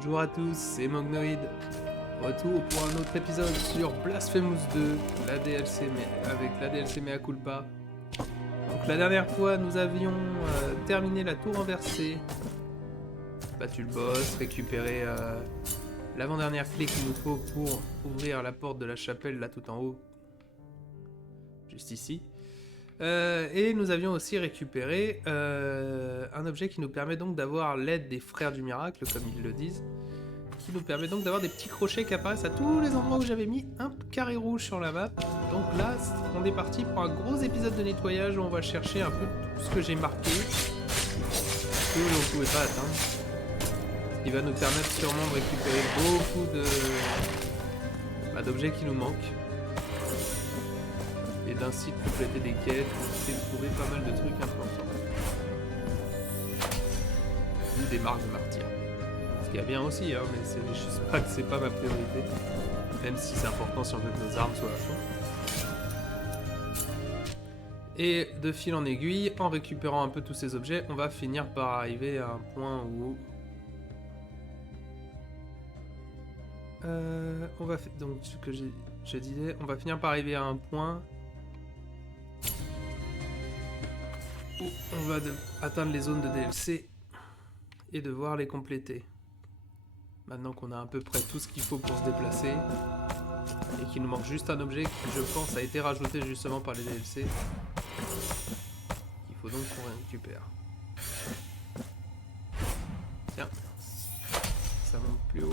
Bonjour à tous, c'est Mognoid. Retour pour un autre épisode sur Blasphemous 2, la DLC, mais avec la DLC Mea Culpa. Donc la dernière fois, nous avions terminé la tour renversée, battu le boss, récupéré l'avant-dernière clé qu'il nous faut pour ouvrir la porte de la chapelle là tout en haut, juste ici. Et nous avions aussi récupéré un objet qui nous permet donc d'avoir l'aide des frères du miracle, comme ils le disent, qui nous permet donc d'avoir des petits crochets qui apparaissent à tous les endroits où j'avais mis un carré rouge sur la map. Donc là, on est parti pour un gros épisode de nettoyage où on va chercher un peu tout ce que j'ai marqué, que l'on ne pouvait pas atteindre, ce qui va nous permettre sûrement de récupérer beaucoup d'objets qui nous manquent. Et d'ainsi de compléter des quêtes et de trouver pas mal de trucs importants. Ou des marques de martyrs. Ce qui est bien aussi, hein, mais je sais pas que c'est pas ma priorité. Même si c'est important si on veut que nos armes soient à fond. Et de fil en aiguille, en récupérant un peu tous ces objets, on va finir par arriver à un point où... Donc ce que je disais, on va finir par arriver à un point... où on va atteindre les zones de DLC et devoir les compléter. Maintenant qu'on a à peu près tout ce qu'il faut pour se déplacer et qu'il nous manque juste un objet qui, je pense, a été rajouté justement par les DLC. Il faut donc qu'on récupère. Tiens, ça monte plus haut.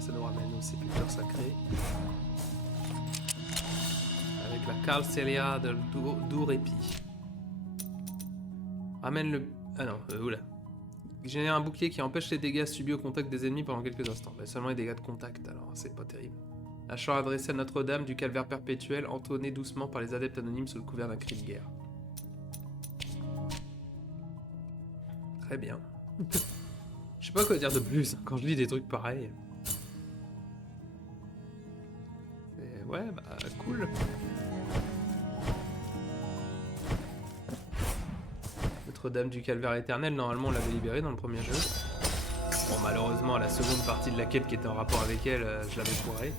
Ça nous ramène aux sépultures sacrées. Avec la Calcelia de Dourepi. Ramène le... Ah non, oula. Génère un bouclier qui empêche les dégâts subis au contact des ennemis pendant quelques instants. Mais seulement les dégâts de contact, alors c'est pas terrible. Un chant adressé à Notre-Dame du calvaire perpétuel, entonné doucement par les adeptes anonymes sous le couvert d'un cri de guerre. Très bien. Je sais pas quoi dire de plus quand je lis des trucs pareils. Ouais, bah cool. Notre-Dame du Calvaire éternel, normalement on l'avait libérée dans le premier jeu. Bon, malheureusement, la seconde partie de la quête qui était en rapport avec elle, je l'avais foirée.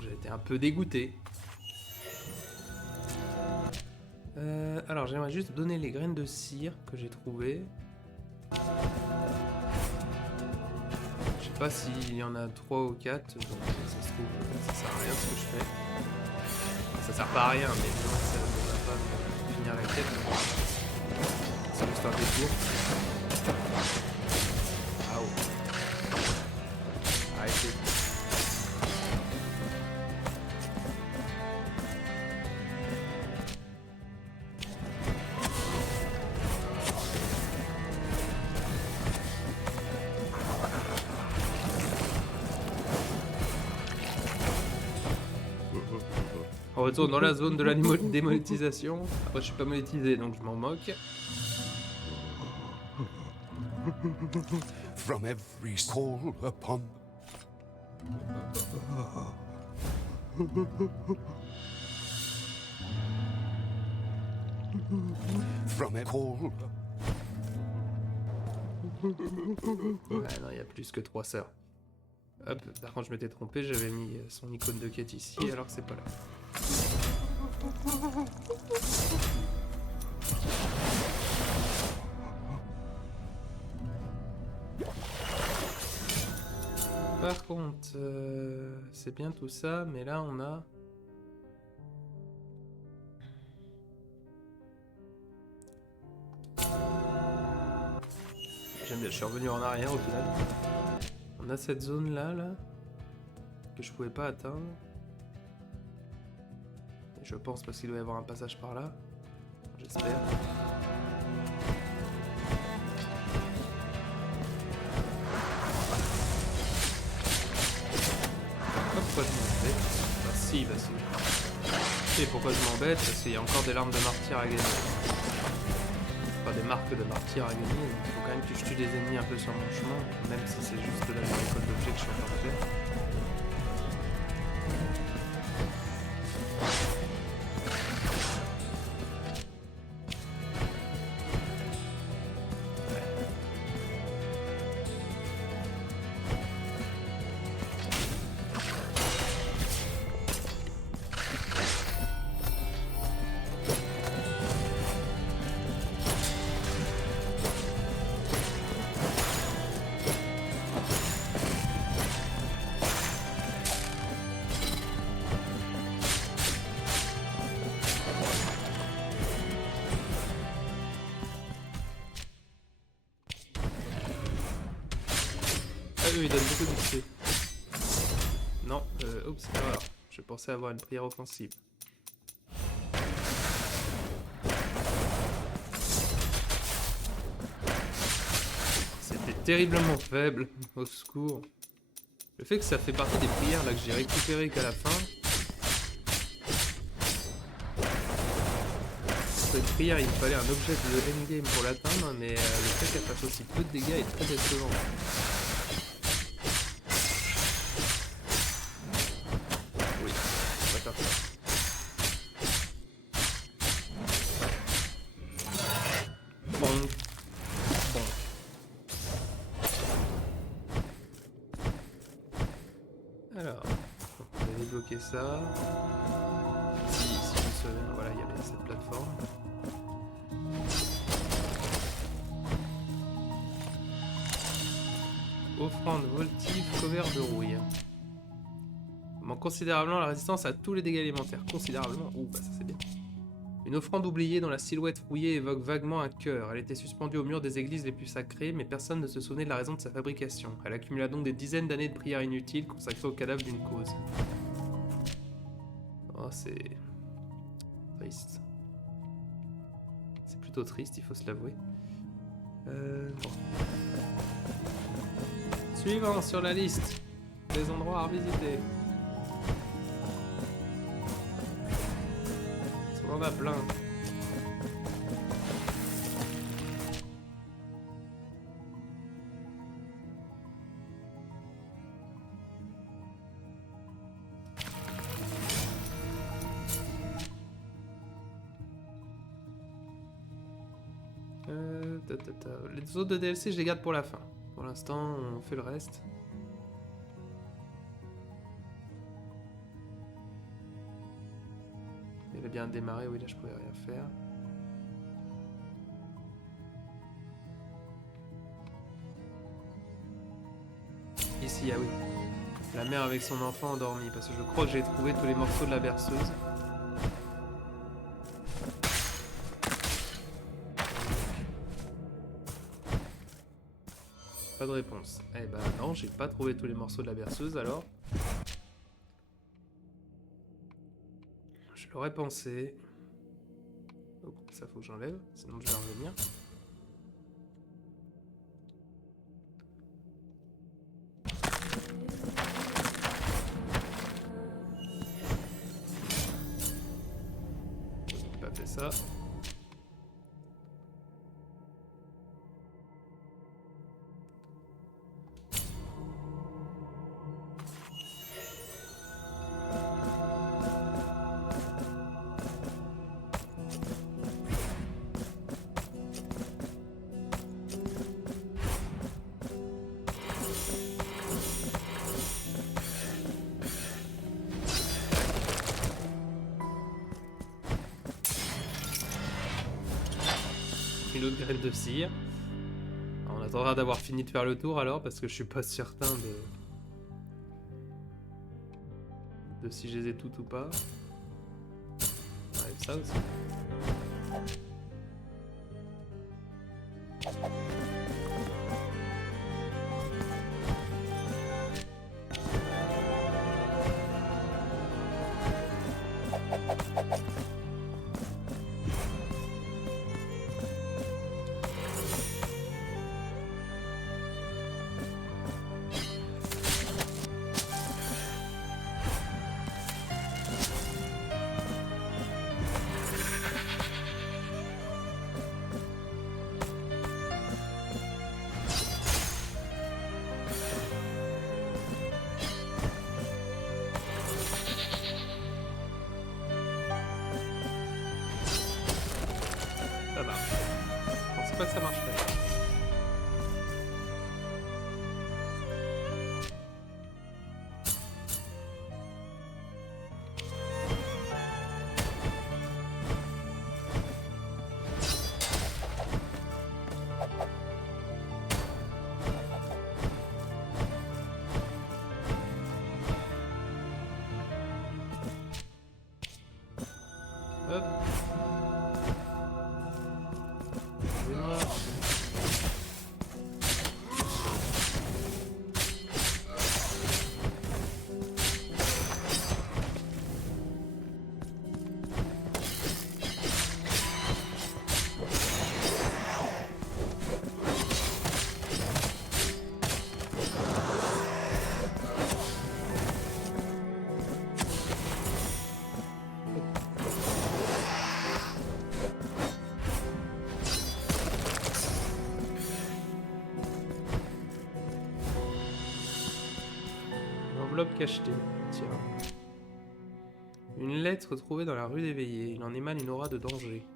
J'ai été un peu dégoûté. Alors j'aimerais juste donner les graines de cire que j'ai trouvées. Je sais pas s'il y en a 3 ou 4, donc ça se trouve, ça sert à rien ce que je fais. Enfin, ça sert pas à rien, mais sinon ça ne va pas finir la quête. C'est juste un détour. Ah oh. Arrêtez. On retourne dans la zone de la démonétisation. Après, je suis pas monétisé, donc je m'en moque. From every call upon from a call. Ouais, non, il y a plus que 3 sœurs. Hop, par contre, je m'étais trompé, j'avais mis son icône de quête ici, alors que c'est pas là. Par contre, c'est bien tout ça, mais là on a... J'aime bien, je suis revenu en arrière au final. On a cette zone là, que je pouvais pas atteindre. Je pense parce qu'il doit y avoir un passage par là. J'espère. Pourquoi je m'en fais? Bah si, bah si. Et pourquoi je m'embête? Parce qu'il y a encore des larmes de martyr à gagner. Enfin, des marques de martyr à gagner. Donc il faut quand même que je tue des ennemis un peu sur mon chemin. Même si c'est juste de la récolte d'objets que je suis en train de faire. Ah oui, il donne beaucoup d'XP. Non, oups, erreur. Je pensais avoir une prière offensive. C'était terriblement faible, au secours. Le fait que ça fait partie des prières là que j'ai récupérées qu'à la fin. Cette prière, il me fallait un objet de endgame pour l'atteindre, mais le fait qu'elle fasse aussi peu de dégâts est très décevant. Oui, on va faire ça. Bonk. Bonk. Alors, on va débloquer ça. Si je me souviens, voilà, il y avait cette plateforme. Offrande voltive, couvert de rouille. Augmente considérablement la résistance à tous les dégâts élémentaires. Considérablement. Ouh, bah ça c'est bien. Une offrande oubliée dont la silhouette rouillée évoque vaguement un cœur. Elle était suspendue au mur des églises les plus sacrées, mais personne ne se souvenait de la raison de sa fabrication. Elle accumula donc des dizaines d'années de prières inutiles consacrées au cadavre d'une cause. Oh, c'est... triste. C'est plutôt triste, il faut se l'avouer. Bon. Suivant sur la liste. Des endroits à revisiter. On en a plein. Les autres de DLC, je les garde pour la fin. Pour l'instant, on fait le reste. Il a bien démarré, oui, là je pouvais rien faire. Ici, ah oui. La mère avec son enfant endormi, parce que je crois que j'ai trouvé tous les morceaux de la berceuse. Pas de réponse. Eh ben non, j'ai pas trouvé tous les morceaux de la berceuse alors. Je l'aurais pensé. Oh, ça faut que j'enlève, sinon je vais revenir. J'ai pas fait ça. Une autre graine de cire. Alors, on attendra d'avoir fini de faire le tour alors, parce que je suis pas certain de si je les ai toutes ou pas. On enlève ça aussi. pas que ça marcherait. Hop. C'est noir. Enveloppe cachetée, tiens. Une lettre trouvée dans la rue des Veillées. Il en émane une aura de danger.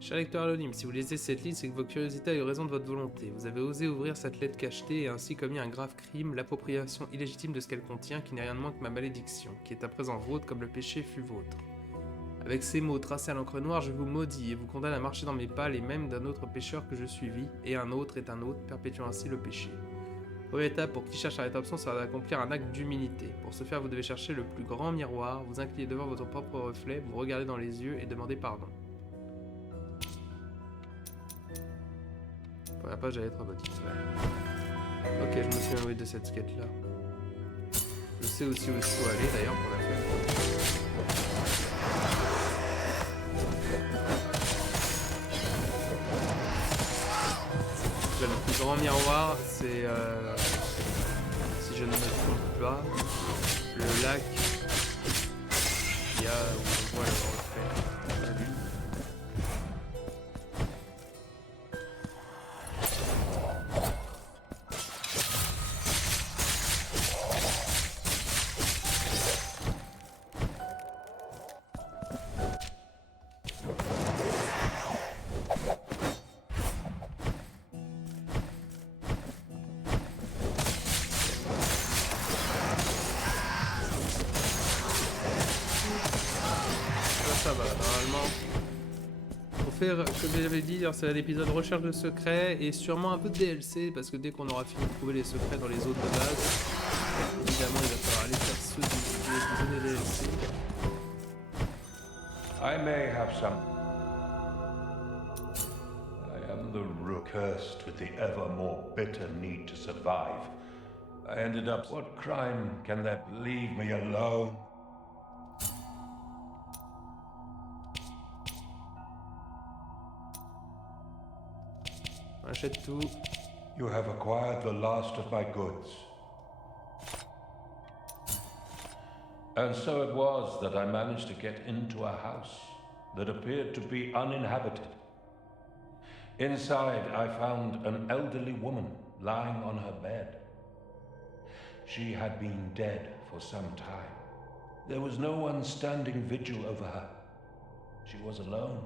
Cher lecteur anonyme, si vous lisez cette liste, c'est que votre curiosité a eu raison de votre volonté. Vous avez osé ouvrir cette lettre cachetée et ainsi commis un grave crime, l'appropriation illégitime de ce qu'elle contient, qui n'est rien de moins que ma malédiction, qui est à présent vôtre comme le péché fut vôtre. Avec ces mots tracés à l'encre noire, je vous maudis et vous condamne à marcher dans mes pas, les mêmes d'un autre pécheur que je suivis, et un autre est un autre, perpétuant ainsi le péché. Première étape pour qui cherche la rédemption sera d'accomplir un acte d'humilité. Pour ce faire, vous devez chercher le plus grand miroir, vous incliner devant votre propre reflet, vous regarder dans les yeux et demander pardon. Première page à lettre motive. Ok, je me souviens oui, de cette quête-là. Je sais aussi où il faut aller d'ailleurs pour la faire. Là, le plus grand miroir, c'est, si je ne me trompe pas, le lac qui a où on voit le reflet de la lune. Ça va, normalement. On fait, comme j'avais dit, c'est l'épisode recherche de secrets et sûrement un peu de DLC parce que dès qu'on aura fini de trouver les secrets dans les zones de base, évidemment il va falloir aller faire ceux du zone DLC. I may have some. I am the rook cursed with the ever more bitter need to survive. I ended up. What crime can that leave me alone? On achète tout. You have acquired the last of my goods. And so it was that I managed to get into a house that appeared to be uninhabited. Inside, I found an elderly woman lying on her bed. She had been dead for some time. There was no one standing vigil over her. She was alone.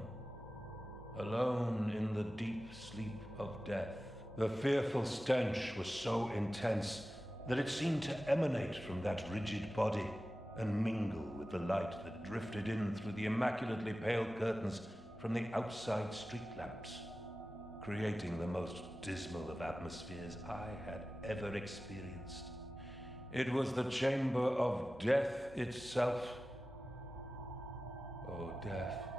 Alone in the deep sleep of death. The fearful stench was so intense that it seemed to emanate from that rigid body and mingle with the light that drifted in through the immaculately pale curtains from the outside street lamps, creating the most dismal of atmospheres I had ever experienced. It was the chamber of death itself. Oh, death,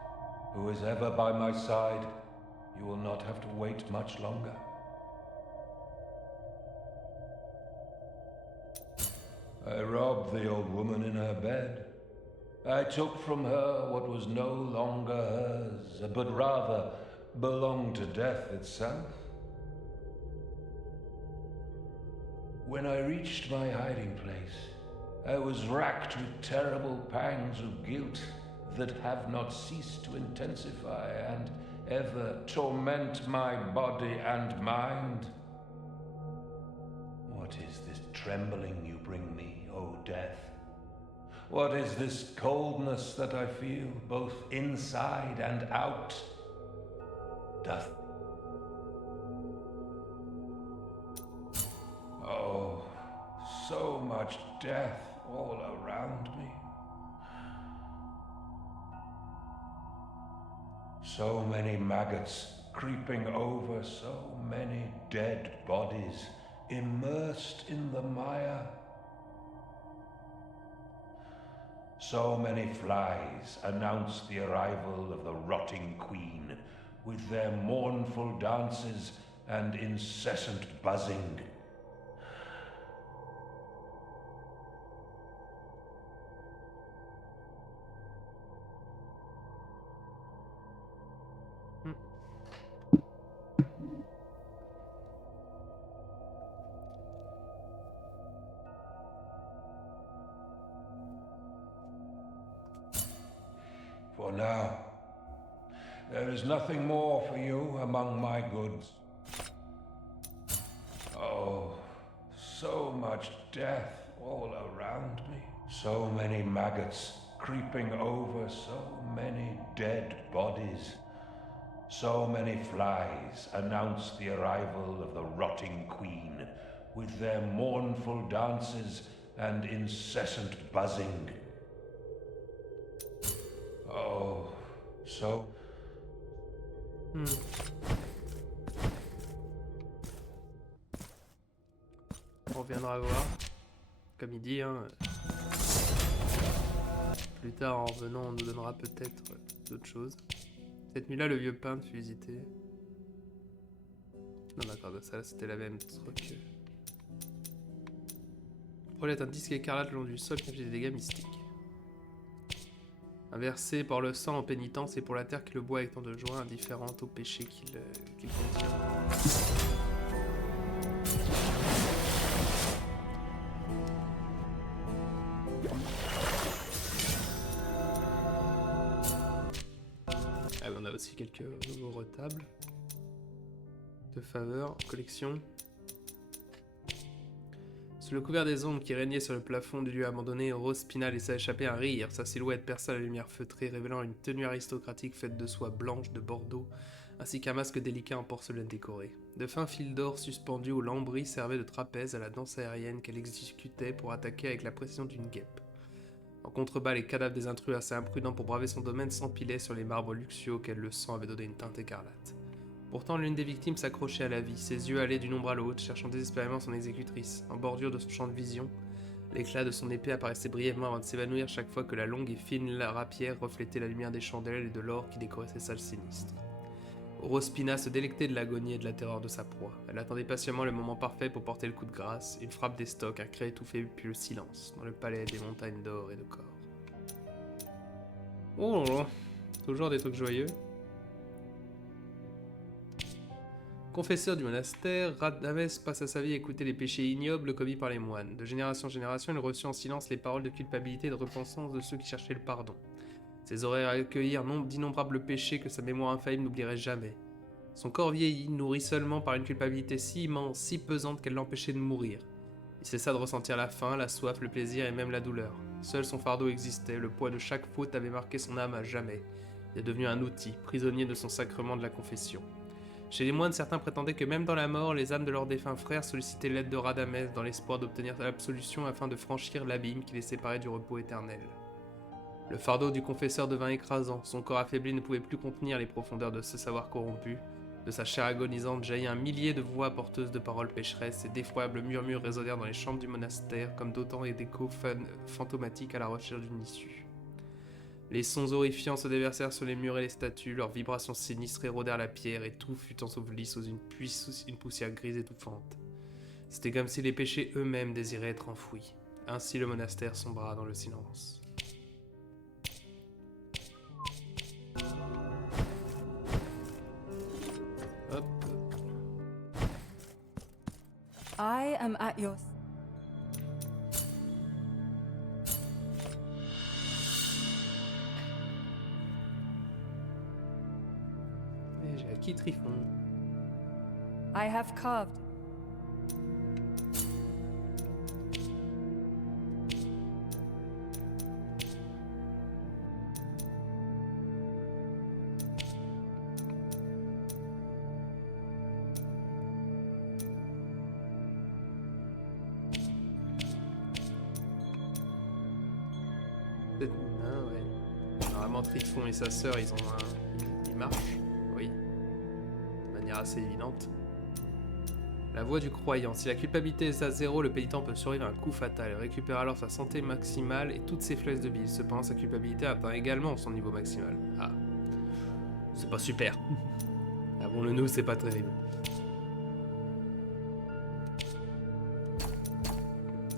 who is ever by my side, you will not have to wait much longer. I robbed the old woman in her bed. I took from her what was no longer hers, but rather belonged to death itself. When I reached my hiding place, I was racked with terrible pangs of guilt that have not ceased to intensify and ever torment my body and mind. What is this trembling you bring me, O death? What is this coldness that I feel, both inside and out? Doth much death all around me. So many maggots creeping over so many dead bodies immersed in the mire. So many flies announce the arrival of the rotting queen with their mournful dances and incessant buzzing. For now, there is nothing more for you among my goods. Oh, so much death all around me. So many maggots creeping over so many dead bodies. So many flies announce the arrival of the rotting queen with their mournful dances and incessant buzzing. Oh, so... On reviendra voir. Comme il dit, hein. Plus tard, en revenant, on nous donnera peut-être d'autres choses. Cette nuit-là, le vieux peintre fut visité. Non, d'accord, ça c'était la même truc. Projette un disque écarlate le long du sol qui inflige des dégâts mystiques. Inversé par le sang en pénitence et pour la terre qui le boit avec tant de joie, indifférente au péché qu'il contient. Ah, on a aussi quelques nouveaux retables de faveur, collection. Sous le couvert des ombres qui régnaient sur le plafond du lieu abandonné, Rose Spina laissa échapper un rire, sa silhouette perça la lumière feutrée, révélant une tenue aristocratique faite de soie blanche de Bordeaux, ainsi qu'un masque délicat en porcelaine décoré. De fins fils d'or suspendus au lambris servaient de trapèze à la danse aérienne qu'elle exécutait pour attaquer avec la précision d'une guêpe. En contrebas, les cadavres des intrus assez imprudents pour braver son domaine s'empilaient sur les marbres luxueux auxquels le sang avait donné une teinte écarlate. Pourtant, l'une des victimes s'accrochait à la vie, ses yeux allaient d'une ombre à l'autre, cherchant désespérément son exécutrice. En bordure de son champ de vision, l'éclat de son épée apparaissait brièvement avant de s'évanouir chaque fois que la longue et fine rapière reflétait la lumière des chandelles et de l'or qui décorait ses salles sinistres. Rose Spina se délectait de l'agonie et de la terreur de sa proie. Elle attendait patiemment le moment parfait pour porter le coup de grâce, une frappe d'estoc, un cri étouffé puis le silence, dans le palais des montagnes d'or et de corps. Oh là là, toujours des trucs joyeux. Confesseur du monastère, Radames passa sa vie à écouter les péchés ignobles commis par les moines. De génération en génération, il reçut en silence les paroles de culpabilité et de repentance de ceux qui cherchaient le pardon. Ses oreilles accueillirent d'innombrables péchés que sa mémoire infaillible n'oublierait jamais. Son corps vieillit, nourri seulement par une culpabilité si immense, si pesante qu'elle l'empêchait de mourir. Il cessa de ressentir la faim, la soif, le plaisir et même la douleur. Seul son fardeau existait, le poids de chaque faute avait marqué son âme à jamais. Il est devenu un outil, prisonnier de son sacrement de la confession. Chez les moines, certains prétendaient que même dans la mort, les âmes de leurs défunts frères sollicitaient l'aide de Radames dans l'espoir d'obtenir l'absolution afin de franchir l'abîme qui les séparait du repos éternel. Le fardeau du confesseur devint écrasant, son corps affaibli ne pouvait plus contenir les profondeurs de ce savoir corrompu. De sa chair agonisante jaillit un millier de voix porteuses de paroles pécheresses et d'effroyables murmures résonnèrent dans les chambres du monastère comme d'autant d'échos fantomatiques à la recherche d'une issue. Les sons horrifiants se déversèrent sur les murs et les statues, leurs vibrations sinistres érodèrent la pierre et tout fut enseveli sous une poussière grise étouffante. C'était comme si les péchés eux-mêmes désiraient être enfouis. Ainsi le monastère sombra dans le silence. Hop. I am at your... Et j'ai acquis Trifon. I have carved. Peut-être... Ah ouais. Normalement, Trifon et sa sœur, ils ont un... Ils marchent, oui. De manière assez évidente. La voie du croyant. Si la culpabilité est à 0, le pénitent peut survivre à un coup fatal. Il récupère alors sa santé maximale et toutes ses flèches de bile. Cependant, sa culpabilité atteint également son niveau maximal. Ah. C'est pas super. Avons-le nous, c'est pas terrible.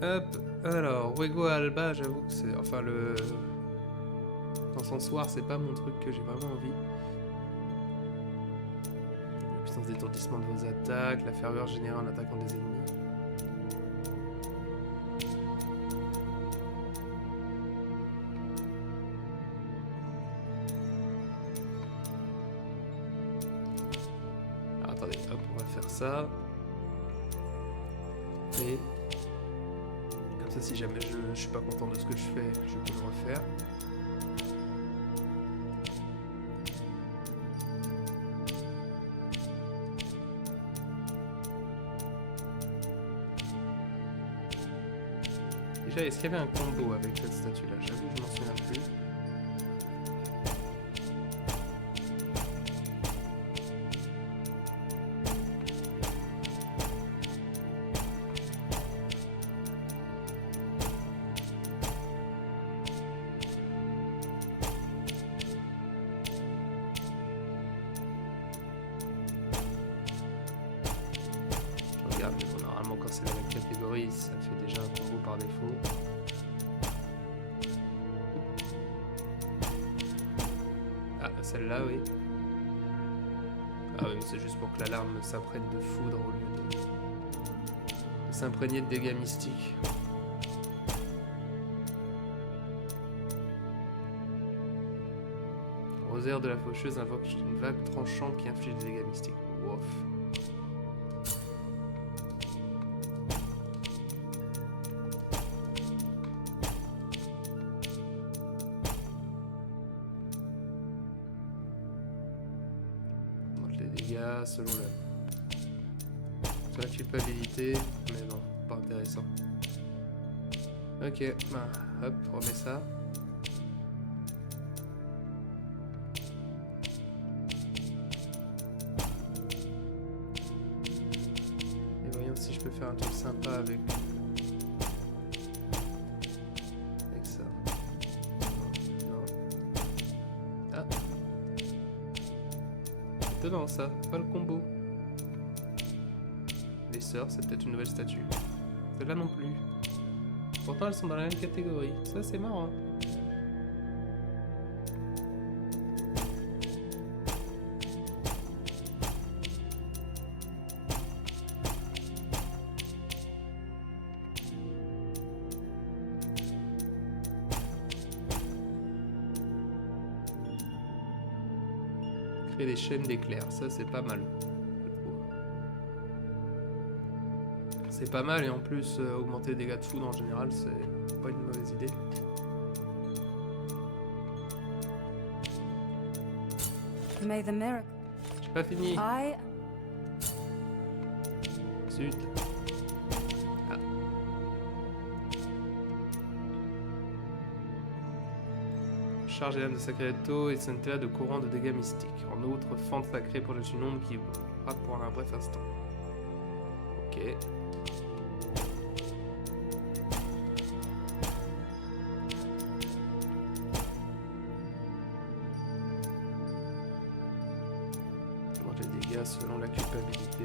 Hop. Alors, Ruego Alba, j'avoue que c'est... Enfin, le... Encensoir, c'est pas mon truc que j'ai vraiment envie. La puissance d'étourdissement de vos attaques, la ferveur générée en attaquant des ennemis. Alors, attendez, hop, on va faire ça. Et... Comme ça, si jamais je suis pas content de ce que je fais, je peux le refaire. Déjà, est-ce qu'il y avait un combo avec cette statue-là? J'avoue que je m'en souviens plus. Je regarde, mais bon, normalement quand c'est la même catégorie, ça fait déjà un combo par défaut. Ah, celle-là, oui. Ah oui, c'est juste pour que l'alarme s'imprègne de foudre au lieu de s'imprégner de dégâts mystiques. Rosaire de la faucheuse invoque une vague tranchante qui inflige des dégâts mystiques. Wouf. Selon la culpabilité, mais non, pas intéressant. Ok, bah, hop, on remet ça. Et voyons si je peux faire un truc sympa avec ça. Non. Ah. Étonnant ça, pas le combo. Les sœurs, c'est peut-être une nouvelle statue. Celle-là non plus. Pourtant elles sont dans la même catégorie. Ça c'est marrant. Créer des chaînes d'éclairs, ça c'est pas mal. C'est pas mal et en plus augmenter les dégâts de foudre en général c'est pas une mauvaise idée. May the miracle. J'ai pas fini. I Zut. Ah. Charge et lame de Sacredetto et Centella de courant de dégâts mystiques. En outre, fente sacrée projette une ombre qui frappe pour un bref instant. Ok. Augmente les dégâts selon la culpabilité.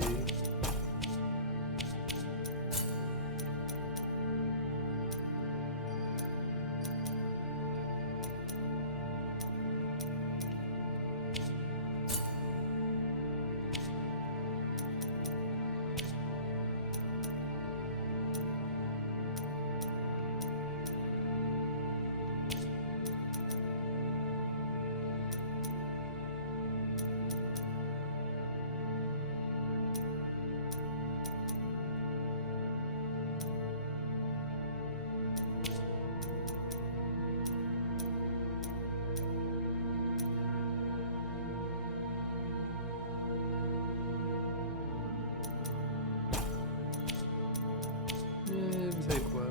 Vous savez quoi?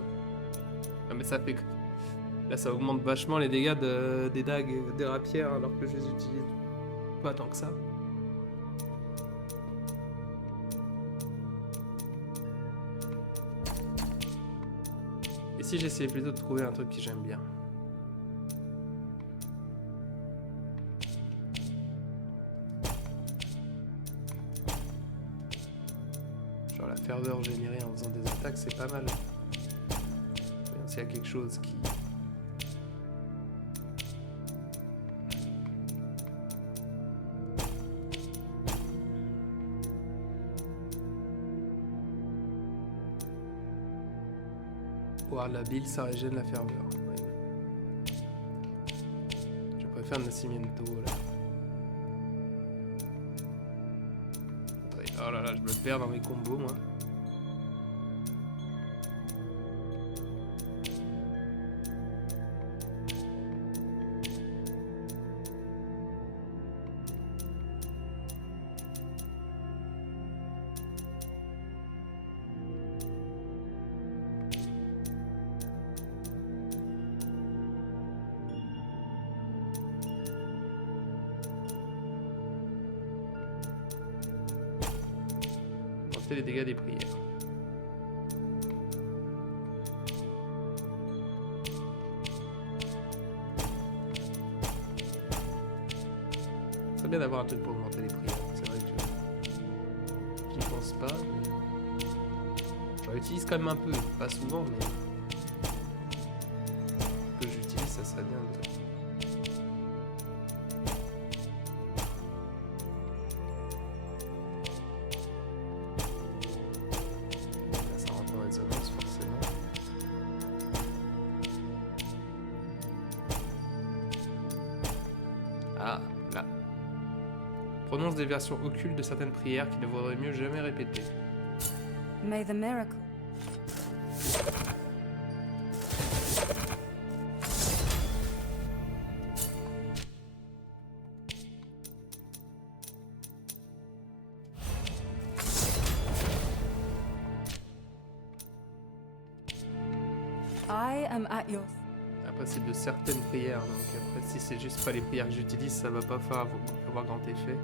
Ah mais ça fait... Là, ça augmente vachement les dégâts des dagues et des rapières alors que je les utilise pas tant que ça. Et si j'essayais plutôt de trouver un truc que j'aime bien? Genre la ferveur générée en faisant des attaques, c'est pas mal. S'il y a quelque chose qui... Boire de la bile, ça régène la ferveur. Ouais. Je préfère Nascimento là. Oh là là, je me perds dans mes combos moi. Les dégâts des prières. C'est bien d'avoir un truc pour augmenter les prières. C'est vrai que j'y pense pas. Mais... j'en utilise quand même un peu, pas souvent, mais que j'utilise, ça serait bien de... Ah, là. Prononce des versions occultes de certaines prières qu'il ne vaudrait mieux jamais répéter. May the miracle. I am at your... Après, c'est de certaines prières, donc après, si c'est juste pas les prières que j'utilise, ça va pas faire avoir grand effet.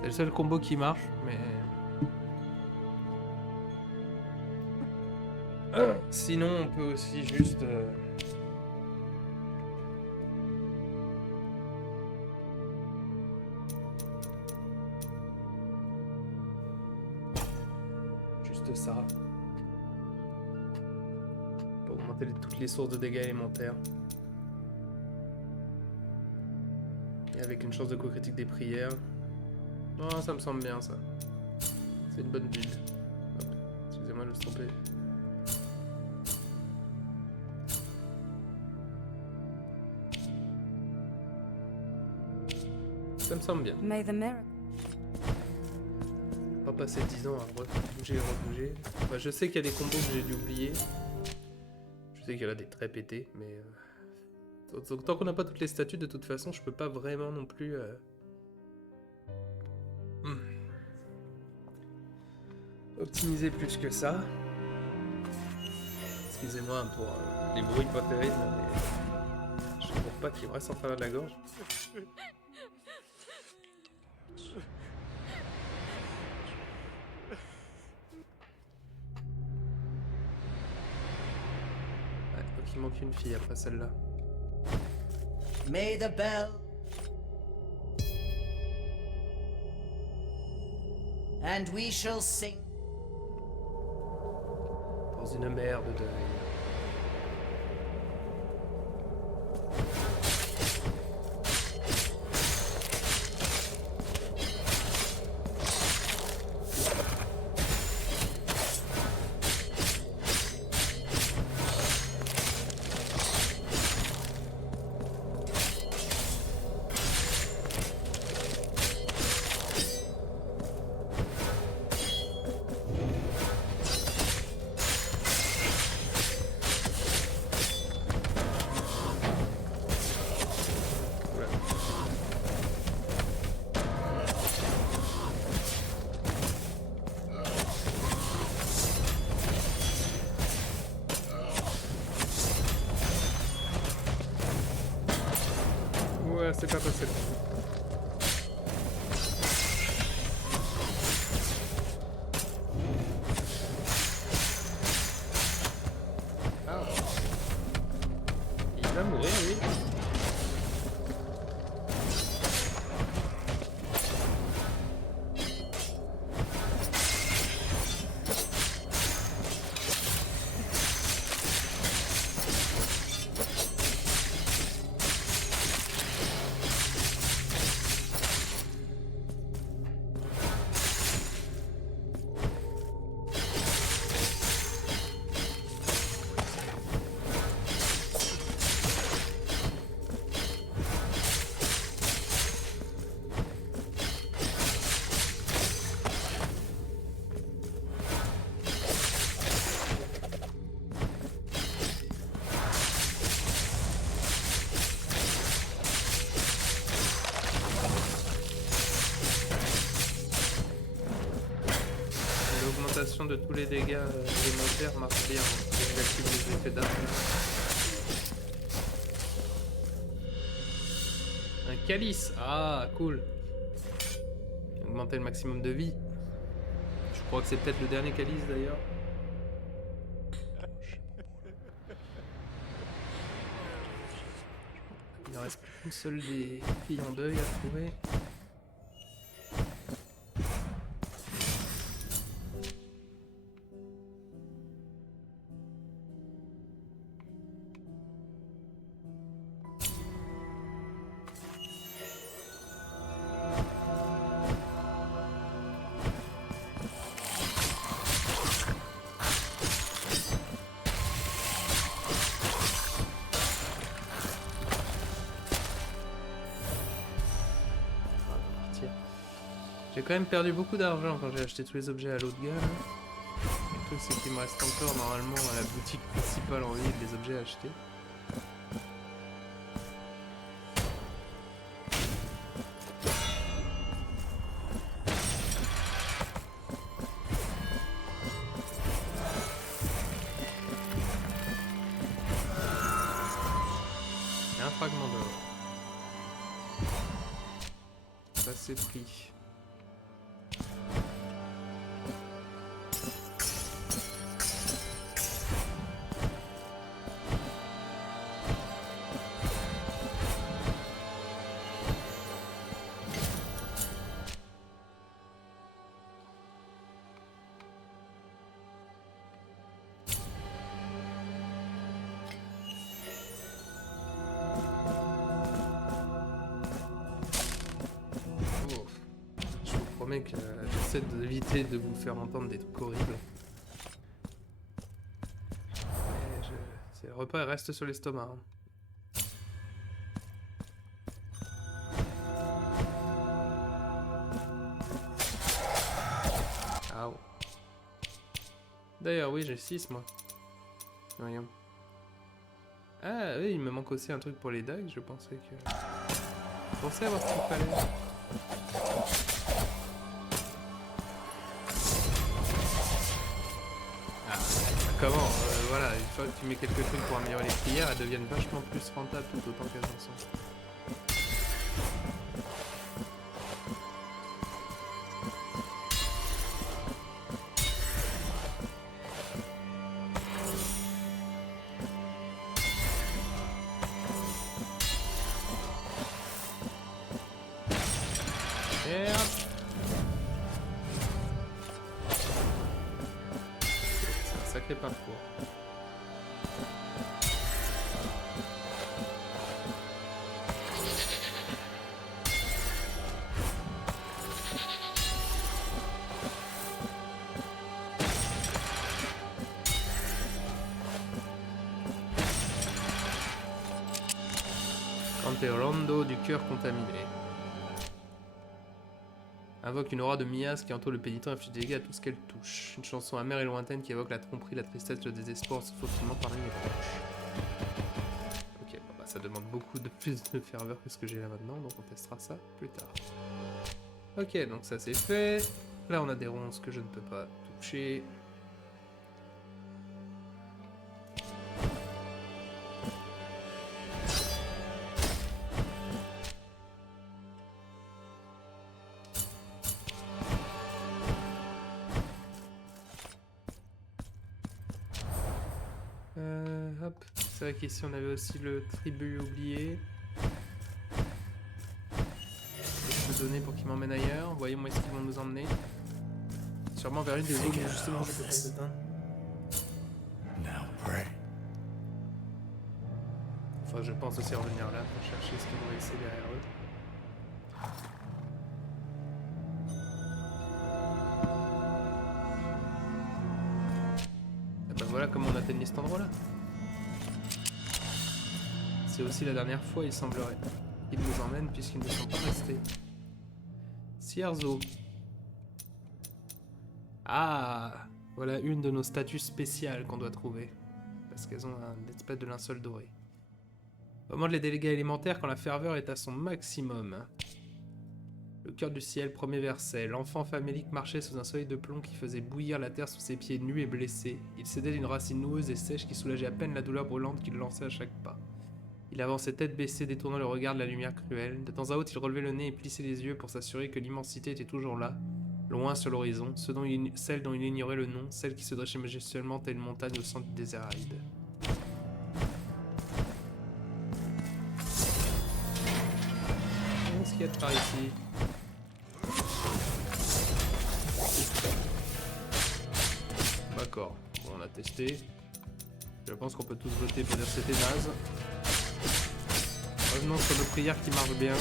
C'est le seul combo qui marche, mais... sinon, on peut aussi juste... juste ça. Pour augmenter toutes les sources de dégâts élémentaires. Et avec une chance de coup critique des prières. Non, ça me semble bien ça. C'est une bonne build. Hop. Excusez-moi, je me suis trompé. Ça me semble bien. May the miracle. Pas passer 10 ans à rebouger et rebouger. Enfin, je sais qu'il y a des combos que j'ai dû oublier. Je sais qu'il y en a des très pétés, mais... tant qu'on n'a pas toutes les statues, de toute façon, je peux pas vraiment non plus... optimiser plus que ça. Excusez-moi pour les bruits pas terribles, mais... je trouve pas qu'il me reste en travers de la gorge. Il manque une fille après celle-là. May the bell and we shall sing. Dans une mer de deuil. Ouais, c'est pas passé. Ah. Il va mourir, lui. L'augmentation de tous les dégâts élémentaires marche bien. J'active les effets d'armes. Un calice. Ah, cool. Augmenter le maximum de vie. Je crois que c'est peut-être le dernier calice d'ailleurs. Il ne reste plus qu'une seule des filles en deuil à trouver. J'ai quand même perdu beaucoup d'argent quand j'ai acheté tous les objets à l'eau de gamme. Le truc c'est qu'il me reste encore normalement à la boutique principale en ville des objets à acheter. Et un fragment d'or. Ça c'est pris. Que j'essaie d'éviter de vous faire entendre des trucs horribles. Le repas reste sur l'estomac. Ah ouais. D'ailleurs, oui, j'ai 6 moi. Voyons. Ah oui, il me manque aussi un truc pour les dagues. Je pensais avoir ce qu'il fallait. Comment voilà, une fois que tu mets quelques trucs pour améliorer les prières, elles deviennent vachement plus rentables tout autant qu'elles en sont. Et hop. Sacré parcours. Rondo du cœur contaminé. Invoque une aura de miasme qui entoure le pénitent et inflige des dégâts à tout ce qu'elle touche. Une chanson amère et lointaine qui évoque la tromperie, la tristesse, le désespoir, ce faussement parmi les proches. Ok, bon bah ça demande beaucoup de plus de ferveur que ce que j'ai là maintenant, donc on testera ça plus tard. Ok, donc ça c'est fait. Là on a des ronces que je ne peux pas toucher. C'est vrai qu'ici on avait aussi le tribut oublié. Je peux donner pour qu'ils m'emmènent ailleurs. Voyons où est-ce qu'ils vont nous emmener. Sûrement vers une des zones où justement je peux pas d'éteindre. Now pray. Enfin, je pense aussi revenir là pour chercher ce qu'ils vont laisser derrière eux. Et ben voilà comment on atteignait cet endroit là. C'est aussi la dernière fois, il semblerait. Ils nous emmènent puisqu'ils ne sont pas restés. Cierzo. Ah, voilà une de nos statues spéciales qu'on doit trouver. Parce qu'elles ont un espèce de linceul doré. Au moment de les dégâts élémentaires quand la ferveur est à son maximum. Le cœur du ciel, premier verset. L'enfant famélique marchait sous un soleil de plomb qui faisait bouillir la terre sous ses pieds nus et blessés. Il cédait d'une racine noueuse et sèche qui soulageait à peine la douleur brûlante qu'il lançait à chaque pas. Il avançait tête baissée, détournant le regard de la lumière cruelle. De temps à autre, il relevait le nez et plissait les yeux pour s'assurer que l'immensité était toujours là, loin sur l'horizon, celle dont il ignorait le nom, celle qui se dressait majestueusement telle une montagne au centre du désert aride. Qu'est-ce qu'il y a de par ici? D'accord, bon, on a testé. Je pense qu'on peut tous voter pour dire que c'était naze. Revenons sur nos prières qui marchent bien.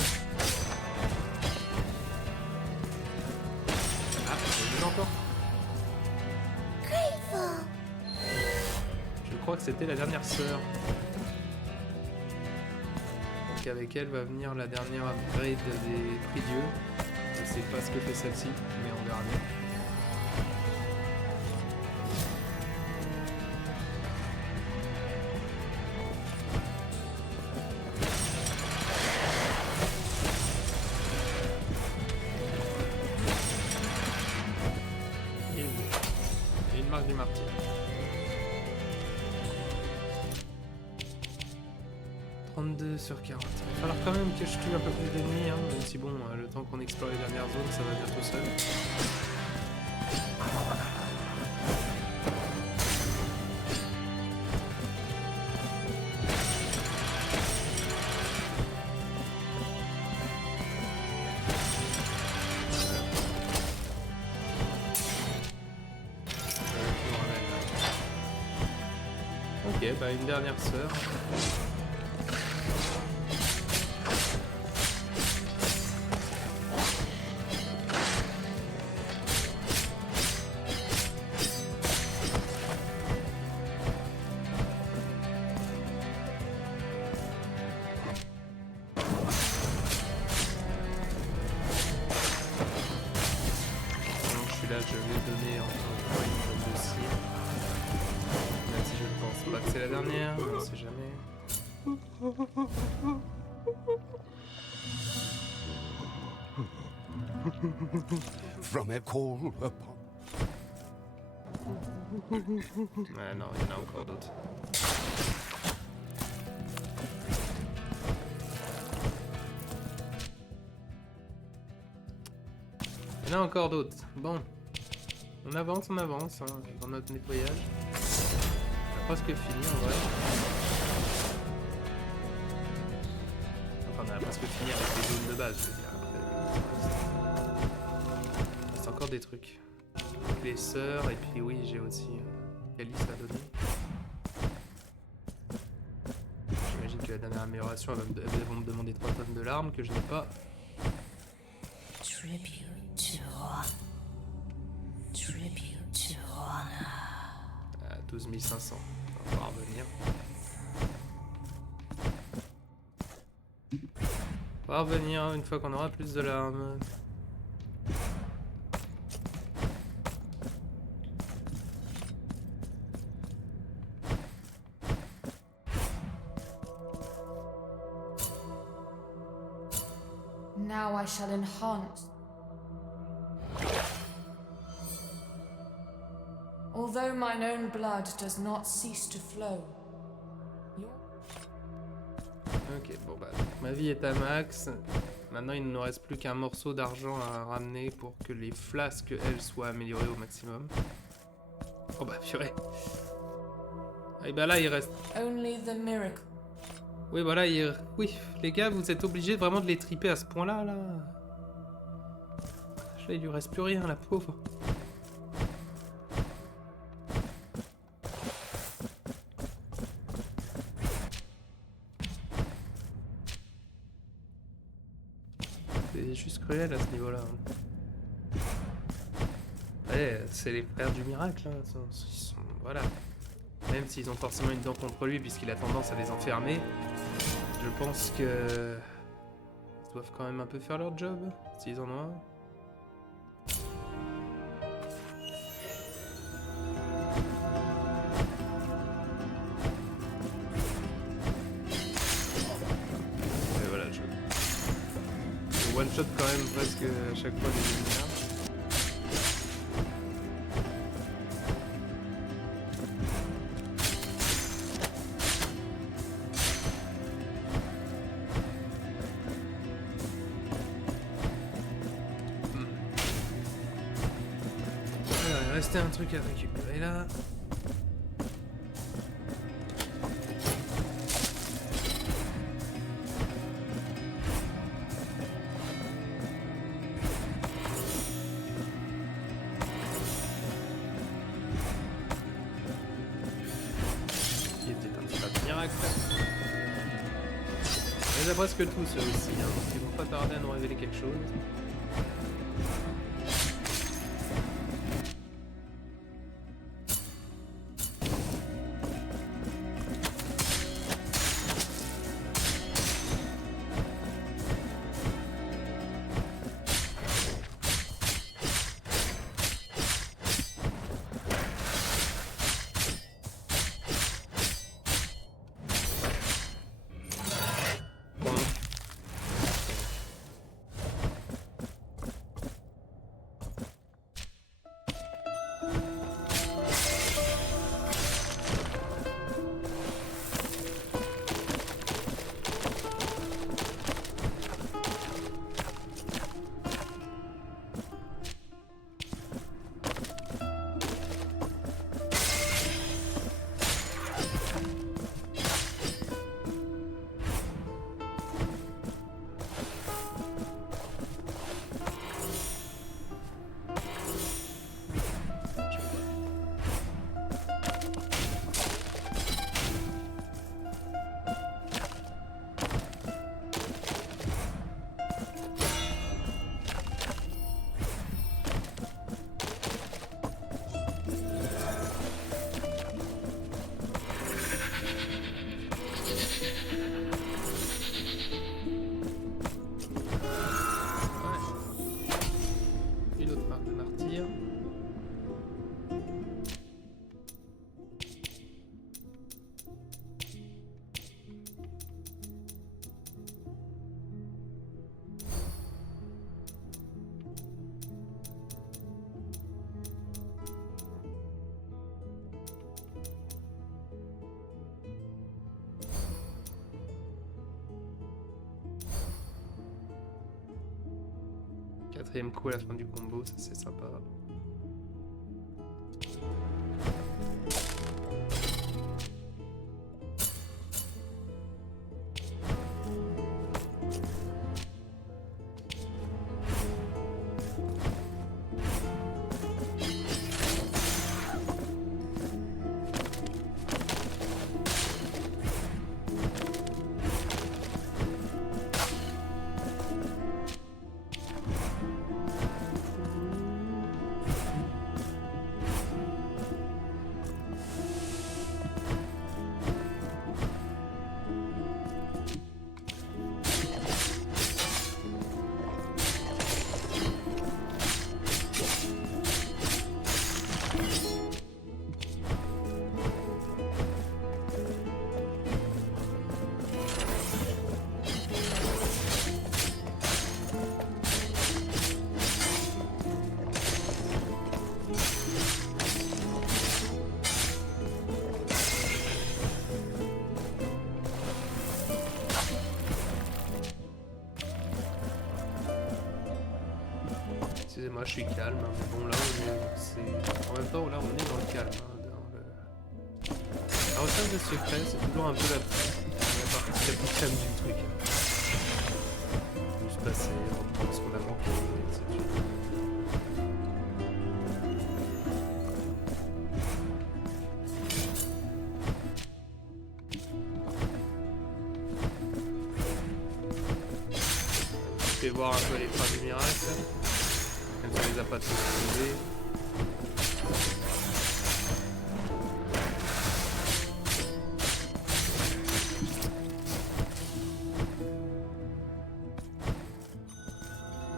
Ah, c'est déjà encore. Je crois que c'était la dernière sœur. Donc avec elle va venir la dernière upgrade des prix Dieu. Je sais pas ce que fait celle-ci, mais on verra bien. Et une marque du martyr. 32 sur 40. Il va falloir quand même que je tue un peu plus d'ennemis, hein, même si bon, le temps qu'on explore les dernières zones, ça va bien tout seul. Ok, bah une dernière sœur. Là, je vais donner encore une tonne de cire. Même si je ne pense pas que c'est la dernière, on ne sait jamais. From a call upon. Ah non, il y en a encore d'autres. Il y en a encore d'autres. Bon. On avance hein, dans notre nettoyage. On a presque fini en vrai. Enfin, on a presque fini avec les zones de base, je veux dire. Après, c'est encore des trucs. Les sœurs, et puis oui, j'ai aussi Calice à donner. J'imagine que la dernière amélioration, elles vont me demander 3 tonnes de larmes que je n'ai pas. Tribute to honor. À 12 500. On va pouvoir revenir. On va revenir une fois qu'on aura plus de larmes. Now I shall enhance. Although mine own blood does not cease to flow. Ok, bon bah, ma vie est à max. Maintenant, il ne nous reste plus qu'un morceau d'argent à ramener pour que les flasques, elles, soient améliorées au maximum. Oh bah, purée. Et bah là, il reste... Only the miracle. Oui, voilà, oui, les gars, vous êtes obligés vraiment de les triper à ce point-là, là. Là, il lui reste plus rien, la pauvre. C'est juste cruel à ce niveau-là. Ouais, c'est les frères du miracle, hein. Voilà. Même s'ils ont forcément une dent contre lui, puisqu'il a tendance à les enfermer, je pense que... Ils doivent quand même un peu faire leur job, s'ils en ont un. Et voilà, je one-shot quand même presque à chaque fois les ennemis là. Il restait un truc à récupérer là. Il était un petit peu de miracle. Mais a presque tous eux aussi, hein, donc ils vont pas tarder à nous révéler quelque chose. Quatrième coup à la fin du combo, ça c'est sympa. Excusez-moi, je suis calme, hein, mais bon là, c'est... En même temps, là, on est dans le calme. Hein, dans le... recherche de secret, c'est toujours un peu la partie capitale du truc. Juste passer, reprendre ce qu'on a manqué, etc. Je vais voir un peu les phrases du miracle, même si on les a pas tous trouvés.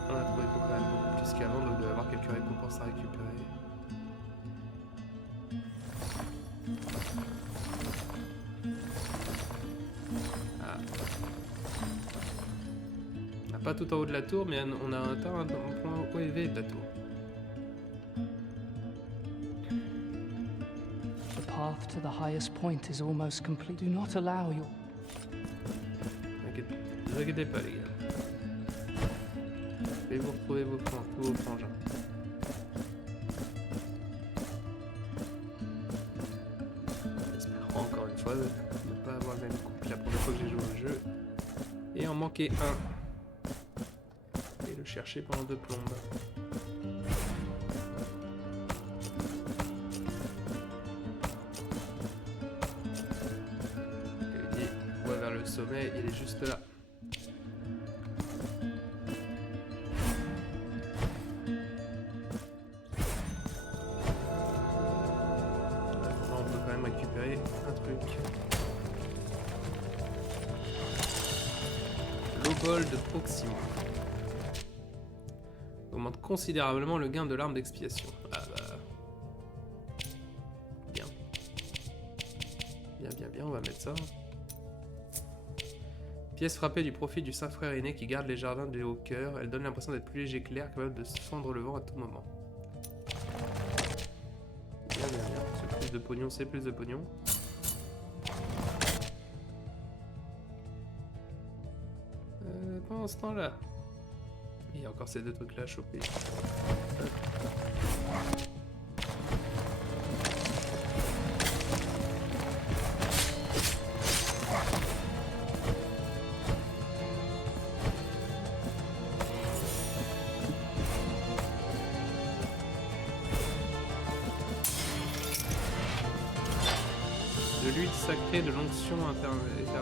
On a trouvé quand même beaucoup plus qu'avant, donc il doit y avoir quelques récompenses à récupérer. Ah. On n'a pas tout en haut de la tour, mais on a atteint un point haut élevé de la tour. The path to the highest point is almost complete. Do not allow your... Ne vous inquiétez pas, les gars. Je vais vous retrouver tous vos frangins. J'espère encore une fois de ne pas avoir le même coup que la première fois que j'ai joué au jeu. Et en manquer un. Et le chercher pendant 2 plombes. Et dit, on va vers le sommet, il est juste là. On peut quand même récupérer un truc. L'obol de Proxima. Augmente considérablement le gain de l'arme d'expiation. Ah bah... Bien. Bien, on va mettre ça. Pièce frappée du profil du saint frère aîné qui garde les jardins du haut cœur. Elle donne l'impression d'être plus léger clair, capable de se fendre le vent à tout moment. Bien. C'est plus de pognon, c'est plus de pognon. Pendant ce temps-là, il y a encore ces 2 trucs-là à choper. De l'huile sacrée de l'onction éternelle.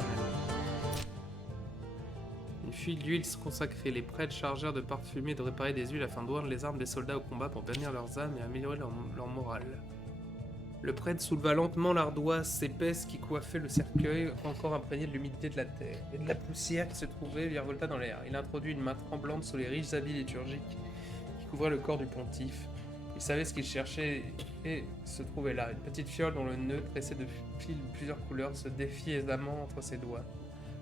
Une fuite d'huile consacrée. Les prêtres chargèrent de parfumer et de réparer des huiles afin d'oindre les armes des soldats au combat pour bannir leurs âmes et améliorer leur morale. Le prêtre souleva lentement l'ardoise épaisse qui coiffait le cercueil, encore imprégné de l'humidité de la terre, et de la poussière qui se trouvait lui revolta dans l'air. Il introduit une main tremblante sous les riches habits liturgiques qui couvraient le corps du pontife. Il savait ce qu'il cherchait et se trouvait là. Une petite fiole dont le nœud, tressé de fils de plusieurs couleurs, se défiait aisément entre ses doigts.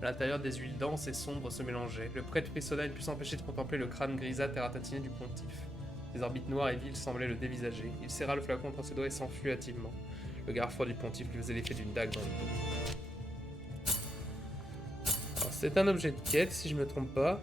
À l'intérieur, des huiles denses et sombres se mélangeaient. Le prêtre frissonna et ne put s'empêcher de contempler le crâne grisâtre et ratatiné du pontife. Des orbites noires et vives semblaient le dévisager. Il serra le flacon entre ses doigts et s'enfuit hâtivement. Le regard froid du pontife lui faisait l'effet d'une dague dans le dos. Alors, c'est un objet de quête, si je me trompe pas.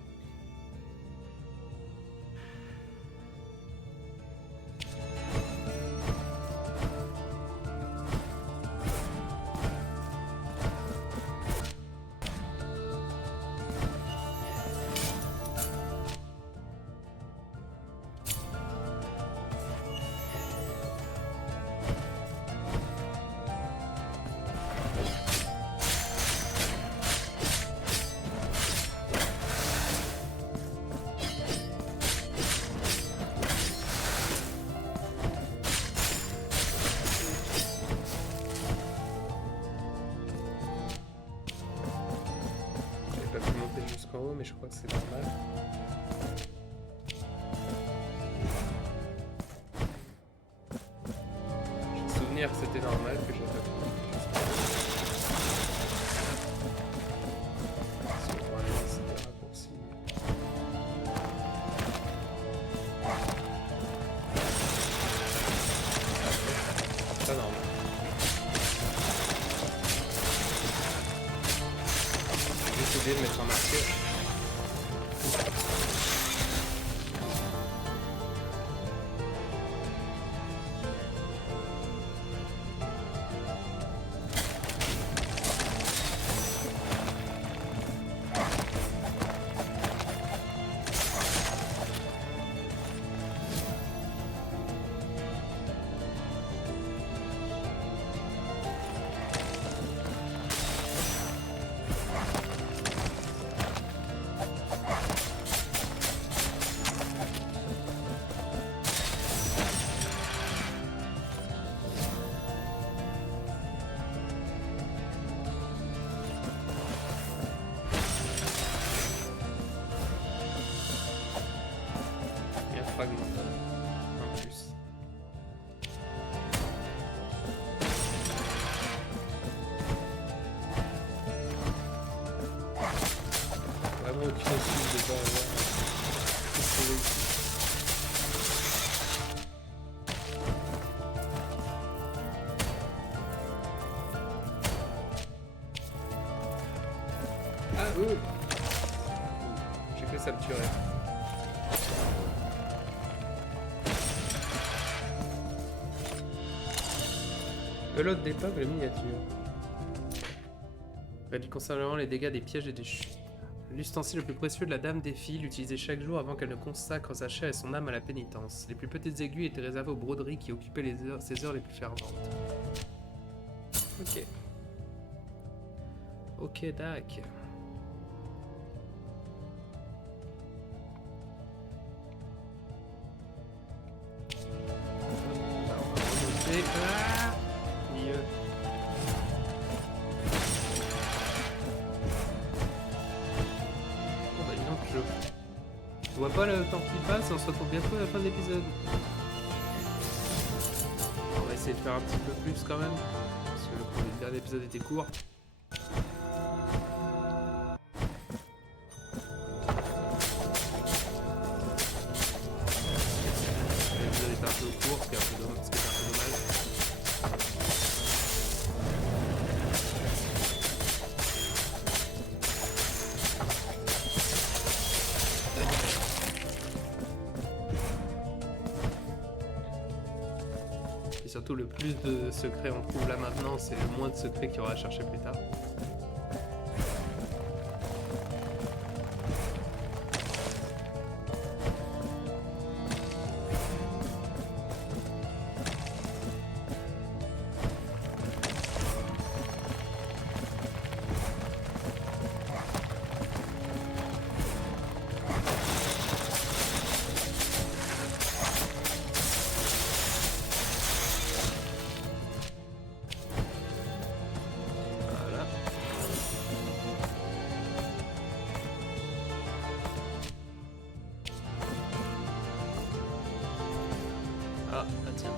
Jusqu'en haut, mais je crois que c'est normal. J'ai le souvenir que c'était normal, que j'ai pas pu. Si on va aller, c'est des raccourcis. C'est pas normal. J'ai juste oublié de mettre un marqueur. fragment en plus. Vraiment aucune excuse de pas avoir trouvé ici. Ah oh. J'ai cru que ça me tuerait. Pelote d'épingle miniature. Réduit considérablement les dégâts des pièges et des chutes. L'ustensile le plus précieux de la Dame des Filles, l'utilisait chaque jour avant qu'elle ne consacre sa chair et son âme à la pénitence. Les plus petites aiguilles étaient réservées aux broderies qui occupaient ses heures les plus ferventes. Ok. Ok, dac. Alors, on va remonter. Ah mieux. Bon bah dis donc, je vois pas le temps qui passe, on se retrouve bientôt à la fin de l'épisode. On va essayer de faire un petit peu plus quand même, parce que le dernier épisode était court. L'épisode était un peu court, ce qui est un peu dommage. Et surtout, le plus de secrets on trouve là maintenant, c'est le moins de secrets qu'il y aura à chercher plus tard. Voilà. Ah, tiens.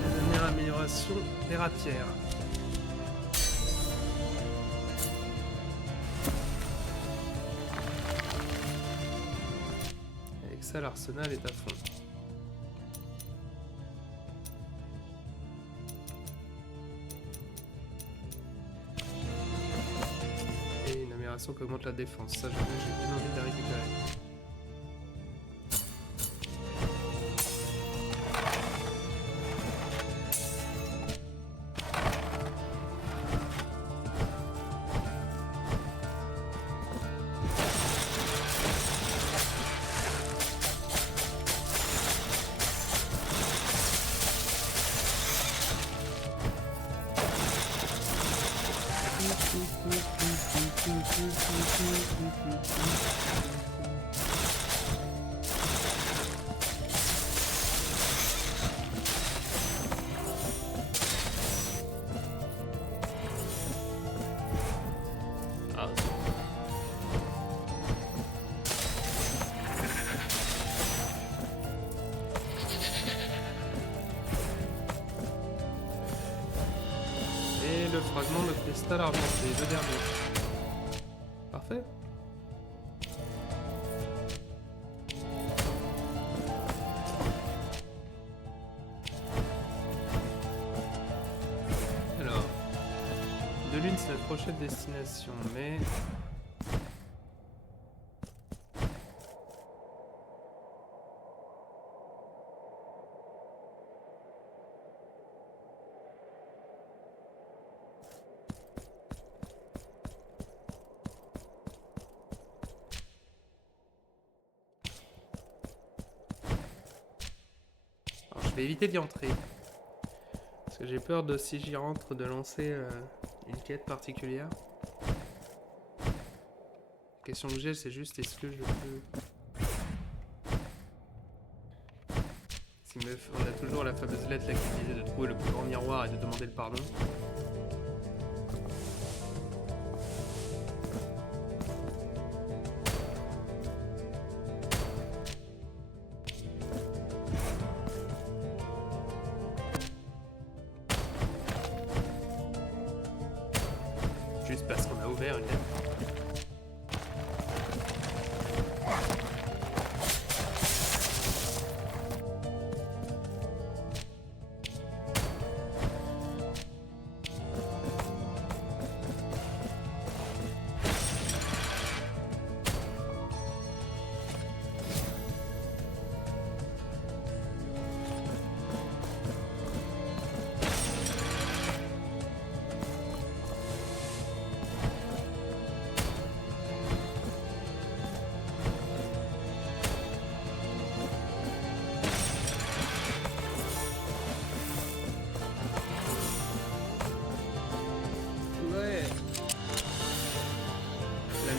La dernière amélioration des rapières. Avec ça, l'arsenal est à fond. Et une amélioration qui augmente la défense. Ça, j'avoue, j'ai bien envie de la récupérer. Ah, et le fragment de cristal argenté, le dernier. Parfait. Alors, de lune c'est notre prochaine destination, mais... Alors, je vais éviter d'y entrer. Parce que j'ai peur de, si j'y rentre, de lancer Une quête particulière. La question que j'ai, c'est juste est-ce que je peux... On a toujours la fameuse lettre là qui disait de trouver le plus grand miroir et de demander le pardon. Juste parce qu'on a ouvert une lettre.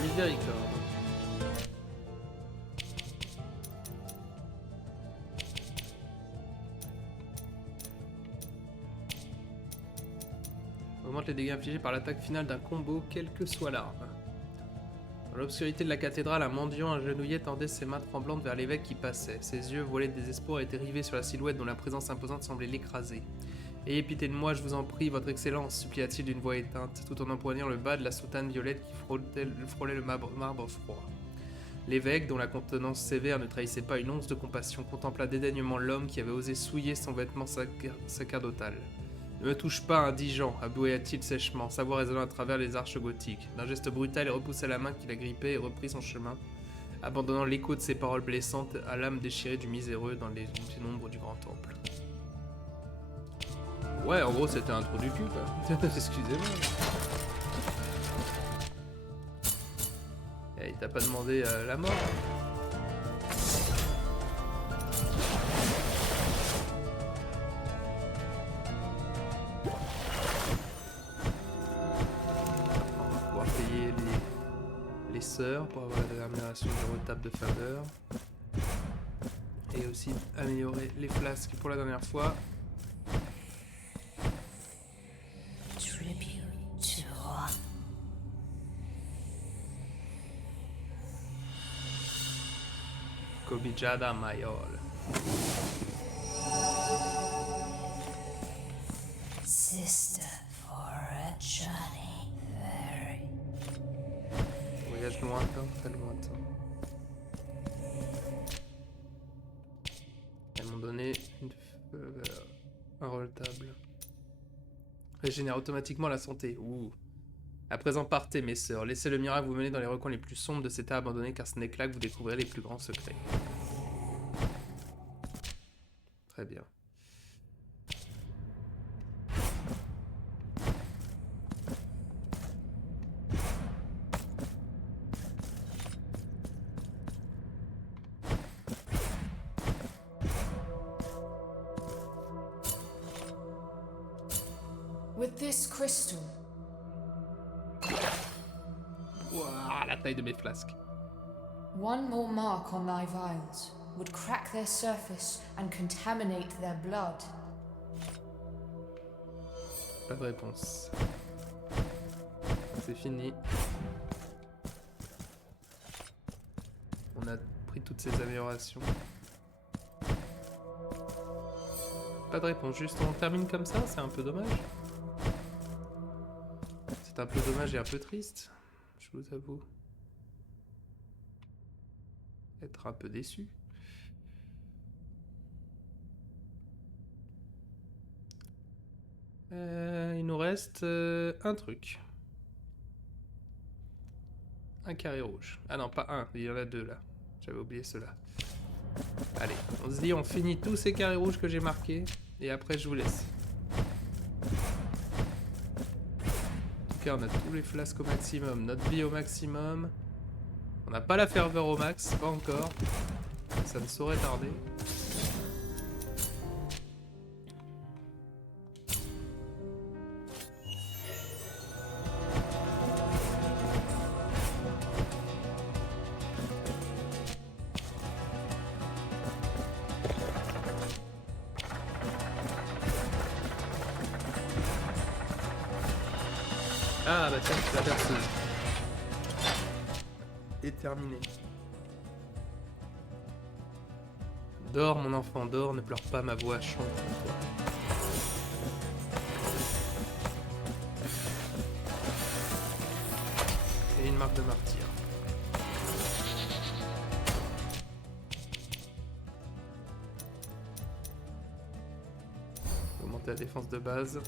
Miséricorde. Augmente les dégâts infligés par l'attaque finale d'un combo, quelle que soit l'arme. Dans l'obscurité de la cathédrale, un mendiant agenouillé tendait ses mains tremblantes vers l'évêque qui passait. Ses yeux, voilés de désespoir, étaient rivés sur la silhouette dont la présence imposante semblait l'écraser. « Ayez pitié de moi, je vous en prie, votre excellence » supplia-t-il d'une voix éteinte, tout en empoignant le bas de la soutane violette qui frôlait le marbre froid. L'évêque, dont la contenance sévère ne trahissait pas une once de compassion, contempla dédaigneusement l'homme qui avait osé souiller son vêtement sacerdotal. « Ne me touche pas, indigent » aboya-t-il sèchement, sa voix résonnant à travers les arches gothiques. D'un geste brutal, il repoussa la main qui l'agrippait et reprit son chemin, abandonnant l'écho de ses paroles blessantes à l'âme déchirée du miséreux dans les pénombres du grand temple. Ouais, en gros, c'était un trou du cul, quoi. Excusez-moi. Il t'a pas demandé la mort. On va pouvoir payer les sœurs pour avoir la amélioration du retable de faveur. Et aussi améliorer les flasques pour la dernière fois. Kobijada Mayol. Sister for a journey very. Voyage lointain, très lointain. Elles m'ont donné un retable. Régénère automatiquement la santé. Ouh. À présent, partez, mes sœurs. Laissez le miracle vous mener dans les recoins les plus sombres de cette terre abandonnée, car ce n'est que là que vous découvrirez les plus grands secrets. Très bien. With this crystal, Ouah, la taille de mes flasques. one more mark on thy vials would crack their surface and contaminate their blood. Pas de réponse. C'est fini. On a pris toutes ces améliorations. Pas de réponse, juste on termine comme ça, c'est un peu dommage. C'est un peu dommage et un peu triste, je vous avoue. Être un peu déçu. Il nous reste un truc. Un carré rouge. Ah non, pas un, il y en a deux là. J'avais oublié ceux-là. Allez, on se dit, on finit tous ces carrés rouges que j'ai marqués. Et après, je vous laisse. En tout cas, on a tous les flasques au maximum, notre vie au maximum. On n'a pas la ferveur au max, pas encore. Ça ne saurait tarder. Ah bah tiens, la perceuse. Et terminé. Dors mon enfant, dors, ne pleure pas, ma voix chante pour toi. Et une marque de martyr. Augmenter la défense de base.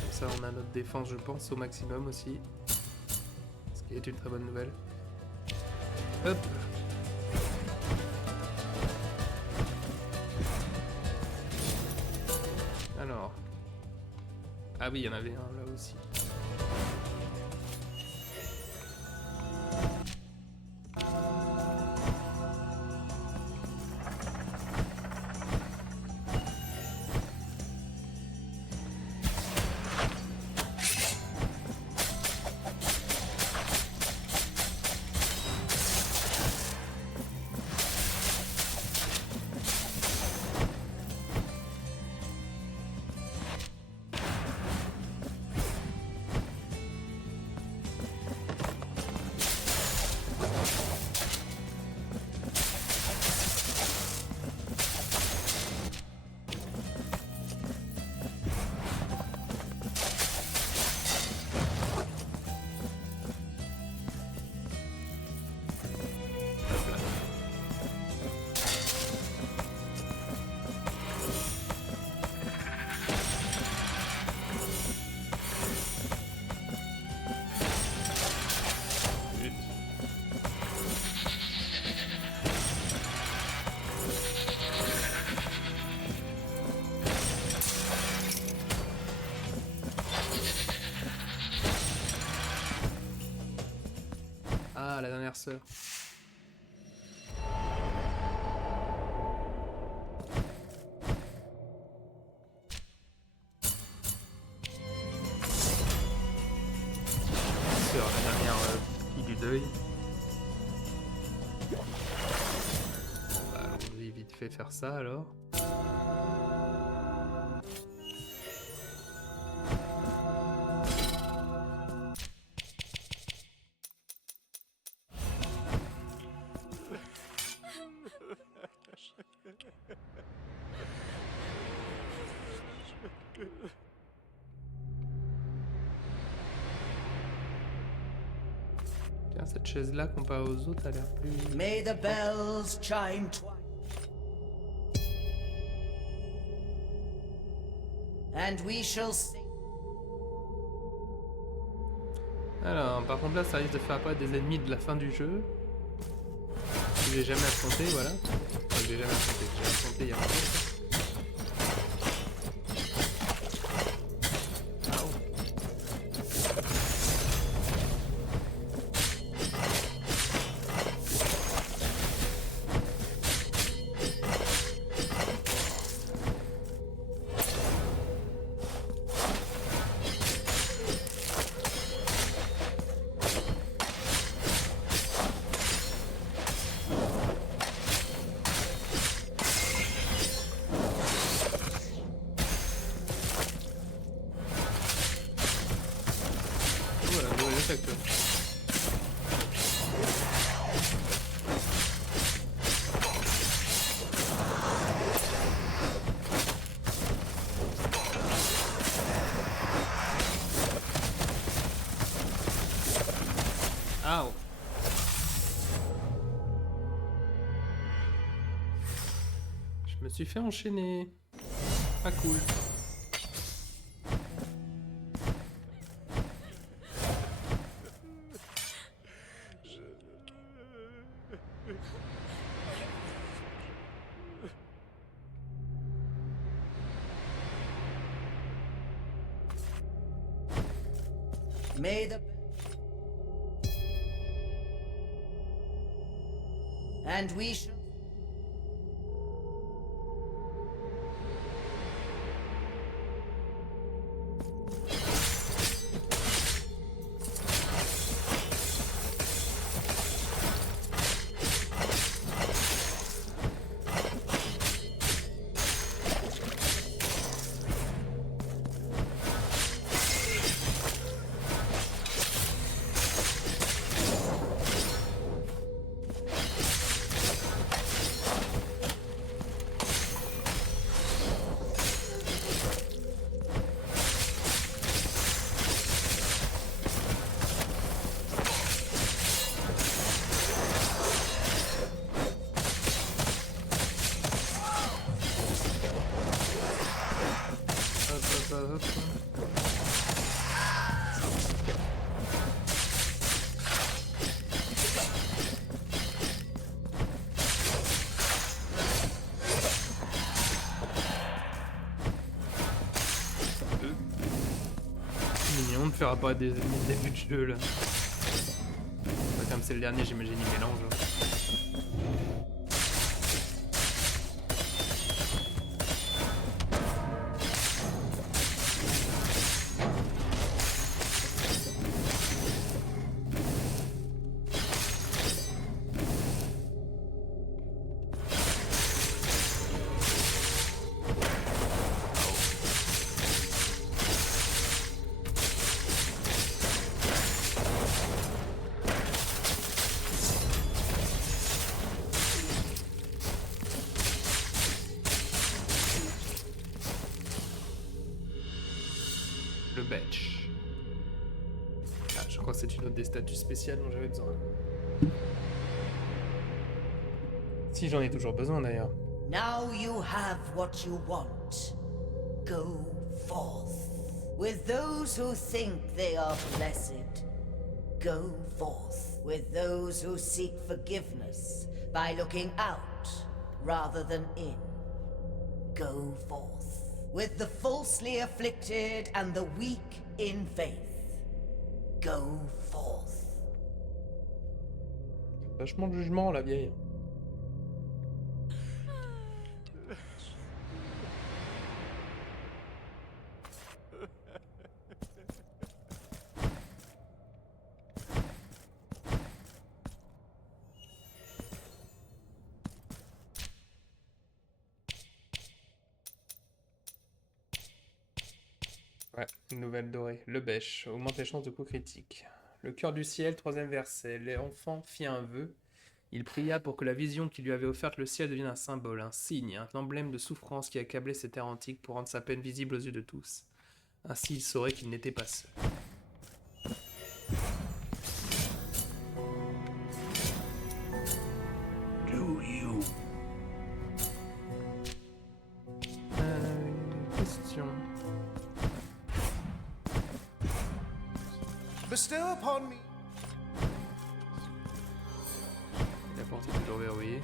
Comme ça on a notre défense je pense au maximum aussi. Ce qui est une très bonne nouvelle. Hop. Alors. Ah oui, il y en avait un là aussi. Ah, la dernière sœur. Sœur, la dernière fille du deuil. Bon, bah, allons-y vite fait faire ça alors. Tiens, cette chaise-là, comparée aux autres, a l'air plus... May the bells chime twice. And we shall sing. Alors, par contre là, ça risque de faire apparaître des ennemis de la fin du jeu. Que j'ai jamais affronté, voilà. Enfin, j'ai jamais affronté, j'ai affronté il y a longtemps. Voilà, bon, les attaques. Ow. Je me suis fait enchaîner. Pas cool. May the and we shall ça, hop. Mignon de faire apparaître des ennemis dès le début de jeu là. Comme c'est le dernier, j'imagine il mélange. Le Betch. Ah, je crois que c'est une autre des statues spéciales dont j'avais besoin. Si j'en ai toujours besoin d'ailleurs. Now you have what you want. Go forth. With those who think they are blessed. Go forth. With those who seek forgiveness by looking out rather than in. Go forth. With the falsely afflicted and the weak in faith. Go forth. Vachement de jugement la vieille. Ouais, une nouvelle dorée. Le bêche, augmente les chances de coup critique. Le cœur du ciel, 3e verset. L'enfant fit un vœu. Il pria pour que la vision qui lui avait offerte le ciel devienne un symbole, un signe, un emblème de souffrance qui accablait ces terres antiques pour rendre sa peine visible aux yeux de tous. Ainsi il saurait qu'il n'était pas seul. Do you? Question. Bestow upon me. La porte est toujours verrouillée.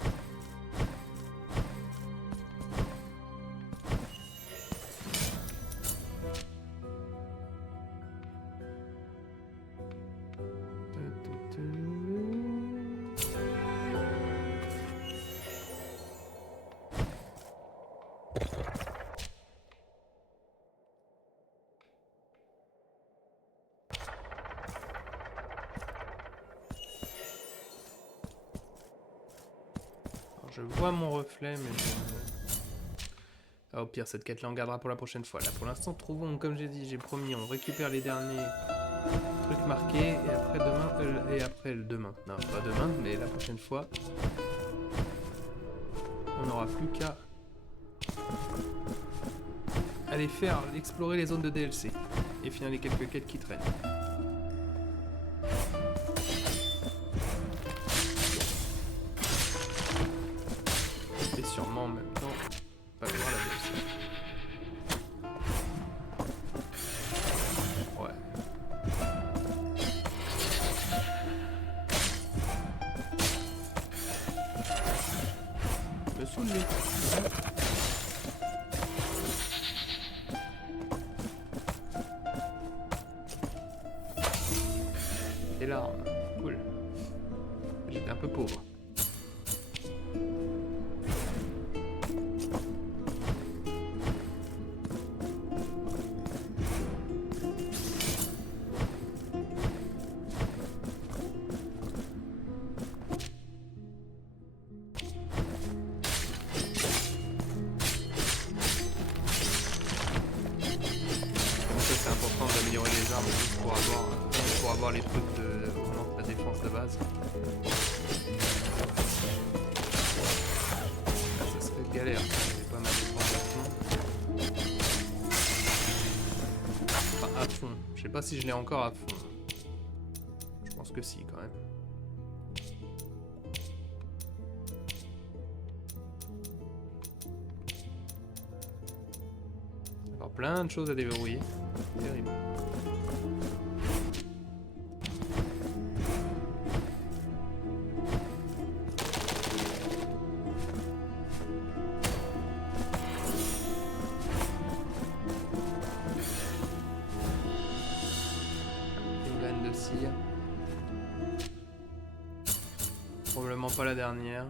Je vois mon reflet, mais ah, au pire, cette quête-là, on gardera pour la prochaine fois. Là, pour l'instant, trouvons, comme j'ai dit, j'ai promis, on récupère les derniers trucs marqués, et après demain, non, pas demain, mais la prochaine fois, on n'aura plus qu'à aller explorer les zones de DLC, et finir les quelques quêtes qui traînent. Et sûrement en même temps, pas voir la DLC. Ouais. Me saouler. Des larmes. Cool. J'étais un peu pauvre. C'est important d'améliorer les armes juste pour avoir les trucs de vraiment la défense de base. Là, ça serait galère, j'ai pas ma défense à fond. Enfin à fond, je sais pas si je l'ai encore à fond. Je pense que si quand même. Alors plein de choses à déverrouiller. Terrible. Une graine de cire. Probablement pas la dernière.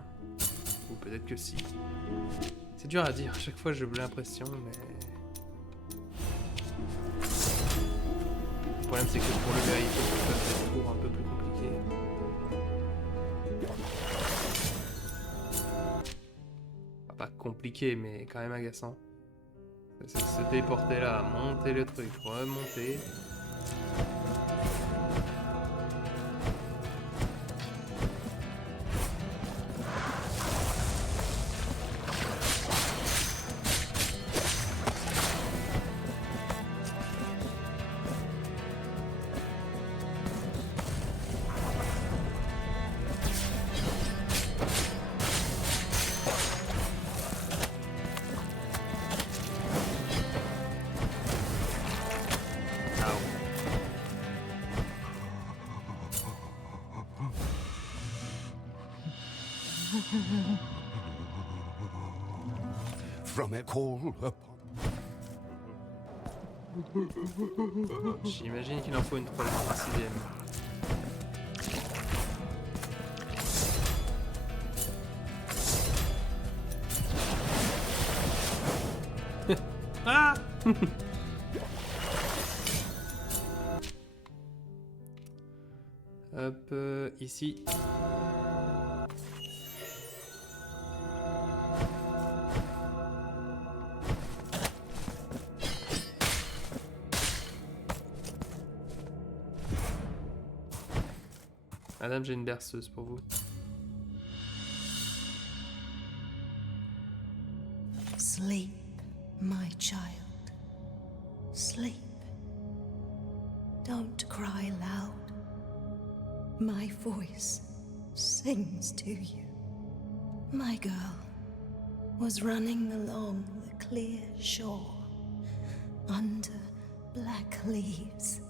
Ou peut-être que si. C'est dur à dire, à chaque fois j'ai l'impression, mais... Le problème c'est que pour le vérifier, c'est toujours un peu plus compliqué. Enfin, pas compliqué, mais quand même agaçant. C'est se déporter là, monter le truc, remonter... From a call upon. J'imagine qu'il en faut une troisième, un sixième. Ah Hop, ici. Madame, j'ai une berceuse pour vous. Sleep, my child. Sleep. Don't cry loud. My voice sings to you. My girl was running along the clear shore, under black leaves,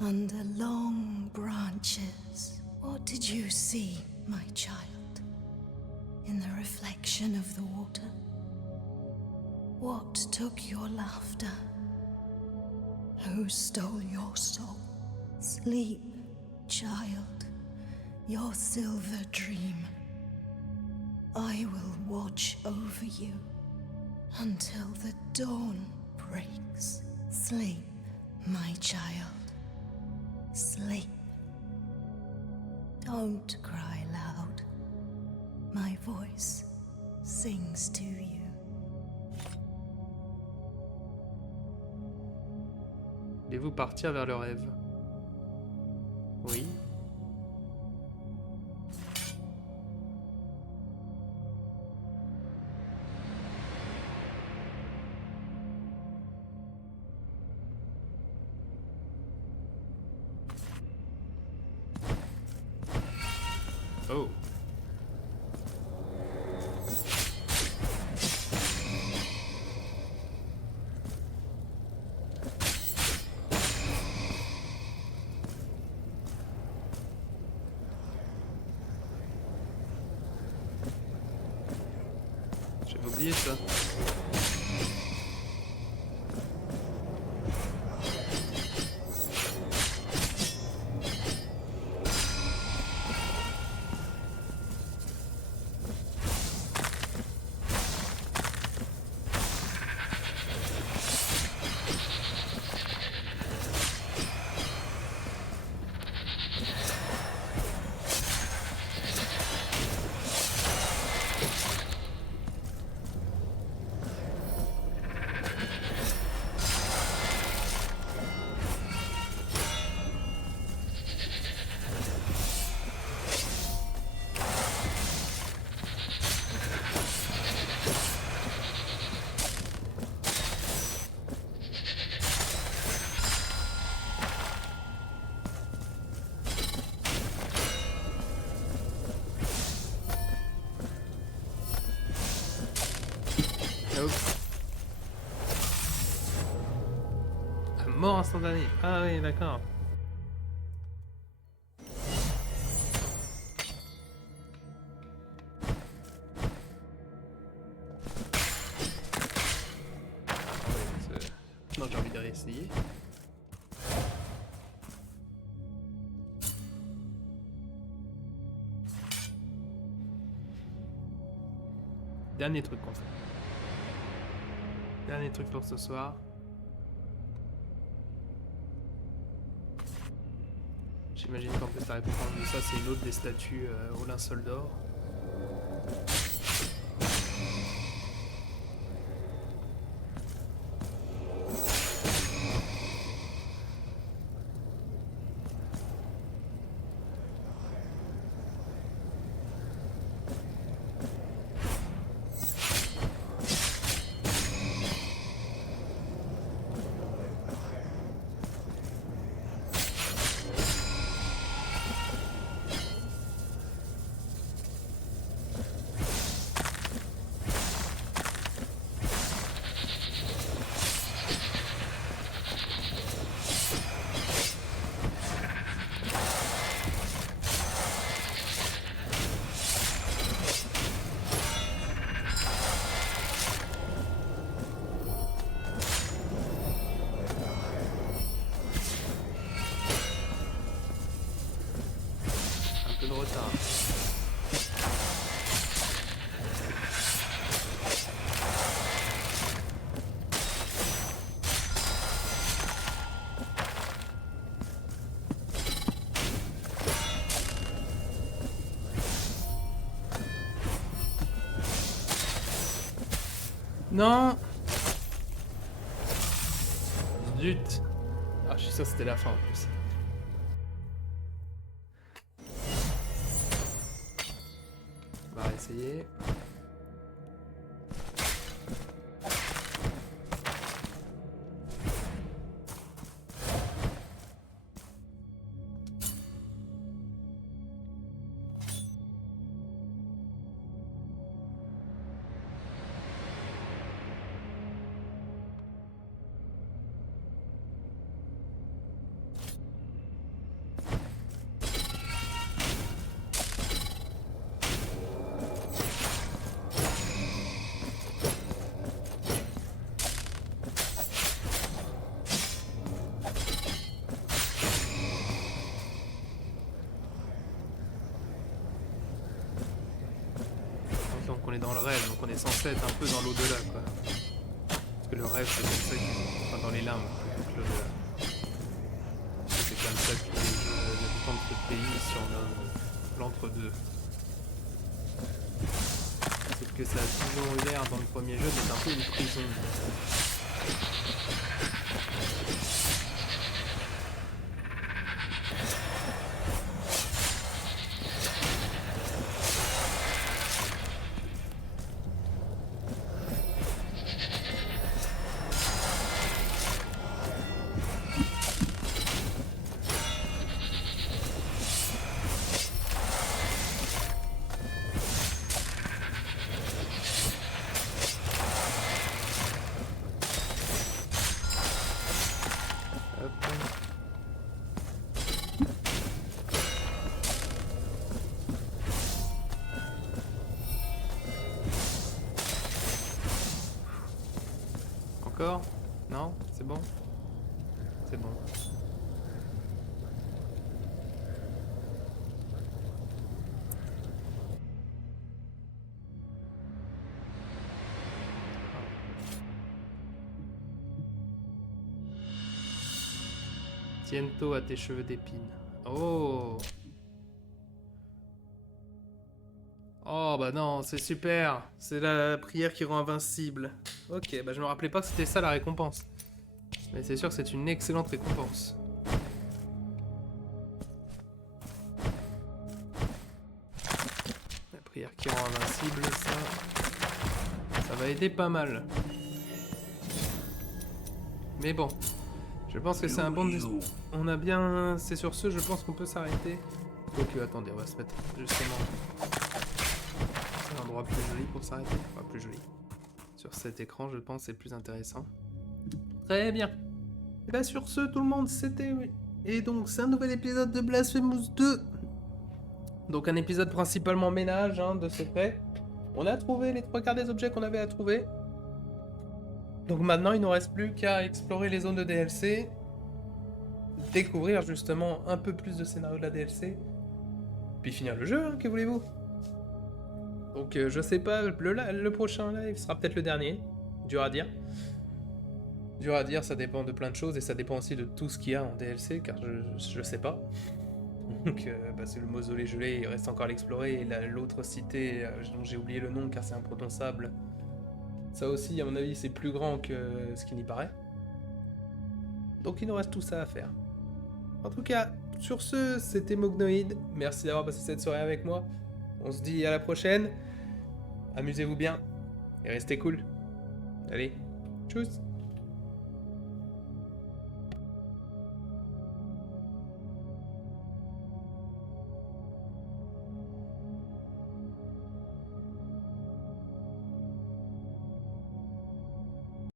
under long branches. What did you see, my child, in the reflection of the water? What took your laughter? Who stole your soul? Sleep, child, your silver dream. I will watch over you until the dawn breaks. Sleep, my child. Sleep. Don't cry loud. My voice sings to you. Voulez-vous partir vers le rêve? Oui. Oh. J'avais oublié ça. Mort instantanée. Ah oui, d'accord. Non, j'ai envie de réessayer. Dernier truc qu'on fait. Dernier truc pour ce soir. J'imagine qu'en plus la récompense de ça, c'est une autre des statues au linceul d'or. De retard. Non. Zut. Ah, je suis sûr que c'était la fin en plus. On va essayer. Donc on est dans le rêve, donc on est censé être un peu dans l'au-delà, quoi. Parce que le rêve, c'est comme ça que... Enfin, dans les limbes, plutôt que l'au-delà. C'est comme ça que les habitants de ce pays surnomment l'entre-deux. Sauf que ça a toujours eu l'air, dans le premier jeu, d'être un peu une prison. Encore? Non? C'est bon? C'est bon. Tiento à tes cheveux d'épine. Oh! Oh bah non, c'est super. C'est la prière qui rend invincible. Ok, bah je me rappelais pas que c'était ça la récompense. Mais c'est sûr que c'est une excellente récompense. La prière qui rend invincible, ça va aider pas mal. Mais bon, je pense que c'est un bon... On a bien... C'est sur ce, je pense qu'on peut s'arrêter. Donc attendez, on va se mettre justement... un endroit plus joli pour s'arrêter. Enfin, plus joli. Sur cet écran, je pense, c'est plus intéressant. Très bien. Et bah sur ce, tout le monde, c'était... Et donc, c'est un nouvel épisode de Blasphemous 2. Donc un épisode principalement ménage, hein, de ce fait. On a trouvé les 3/4 des objets qu'on avait à trouver. Donc maintenant, il ne nous reste plus qu'à explorer les zones de DLC. Découvrir justement un peu plus de scénario de la DLC. Puis finir le jeu, hein, que voulez-vous? Donc je sais pas, le prochain live sera peut-être le dernier. Dur à dire. Dur à dire, ça dépend de plein de choses et ça dépend aussi de tout ce qu'il y a en DLC, car je sais pas. Donc c'est le mausolée gelé, il reste encore à l'explorer, et l'autre cité dont j'ai oublié le nom car c'est imprononçable. Ça aussi, à mon avis, c'est plus grand que ce qui n'y paraît. Donc il nous reste tout ça à faire. En tout cas, sur ce, c'était Mognoïd. Merci d'avoir passé cette soirée avec moi. On se dit à la prochaine. Amusez-vous bien et restez cool. Allez, tchuss.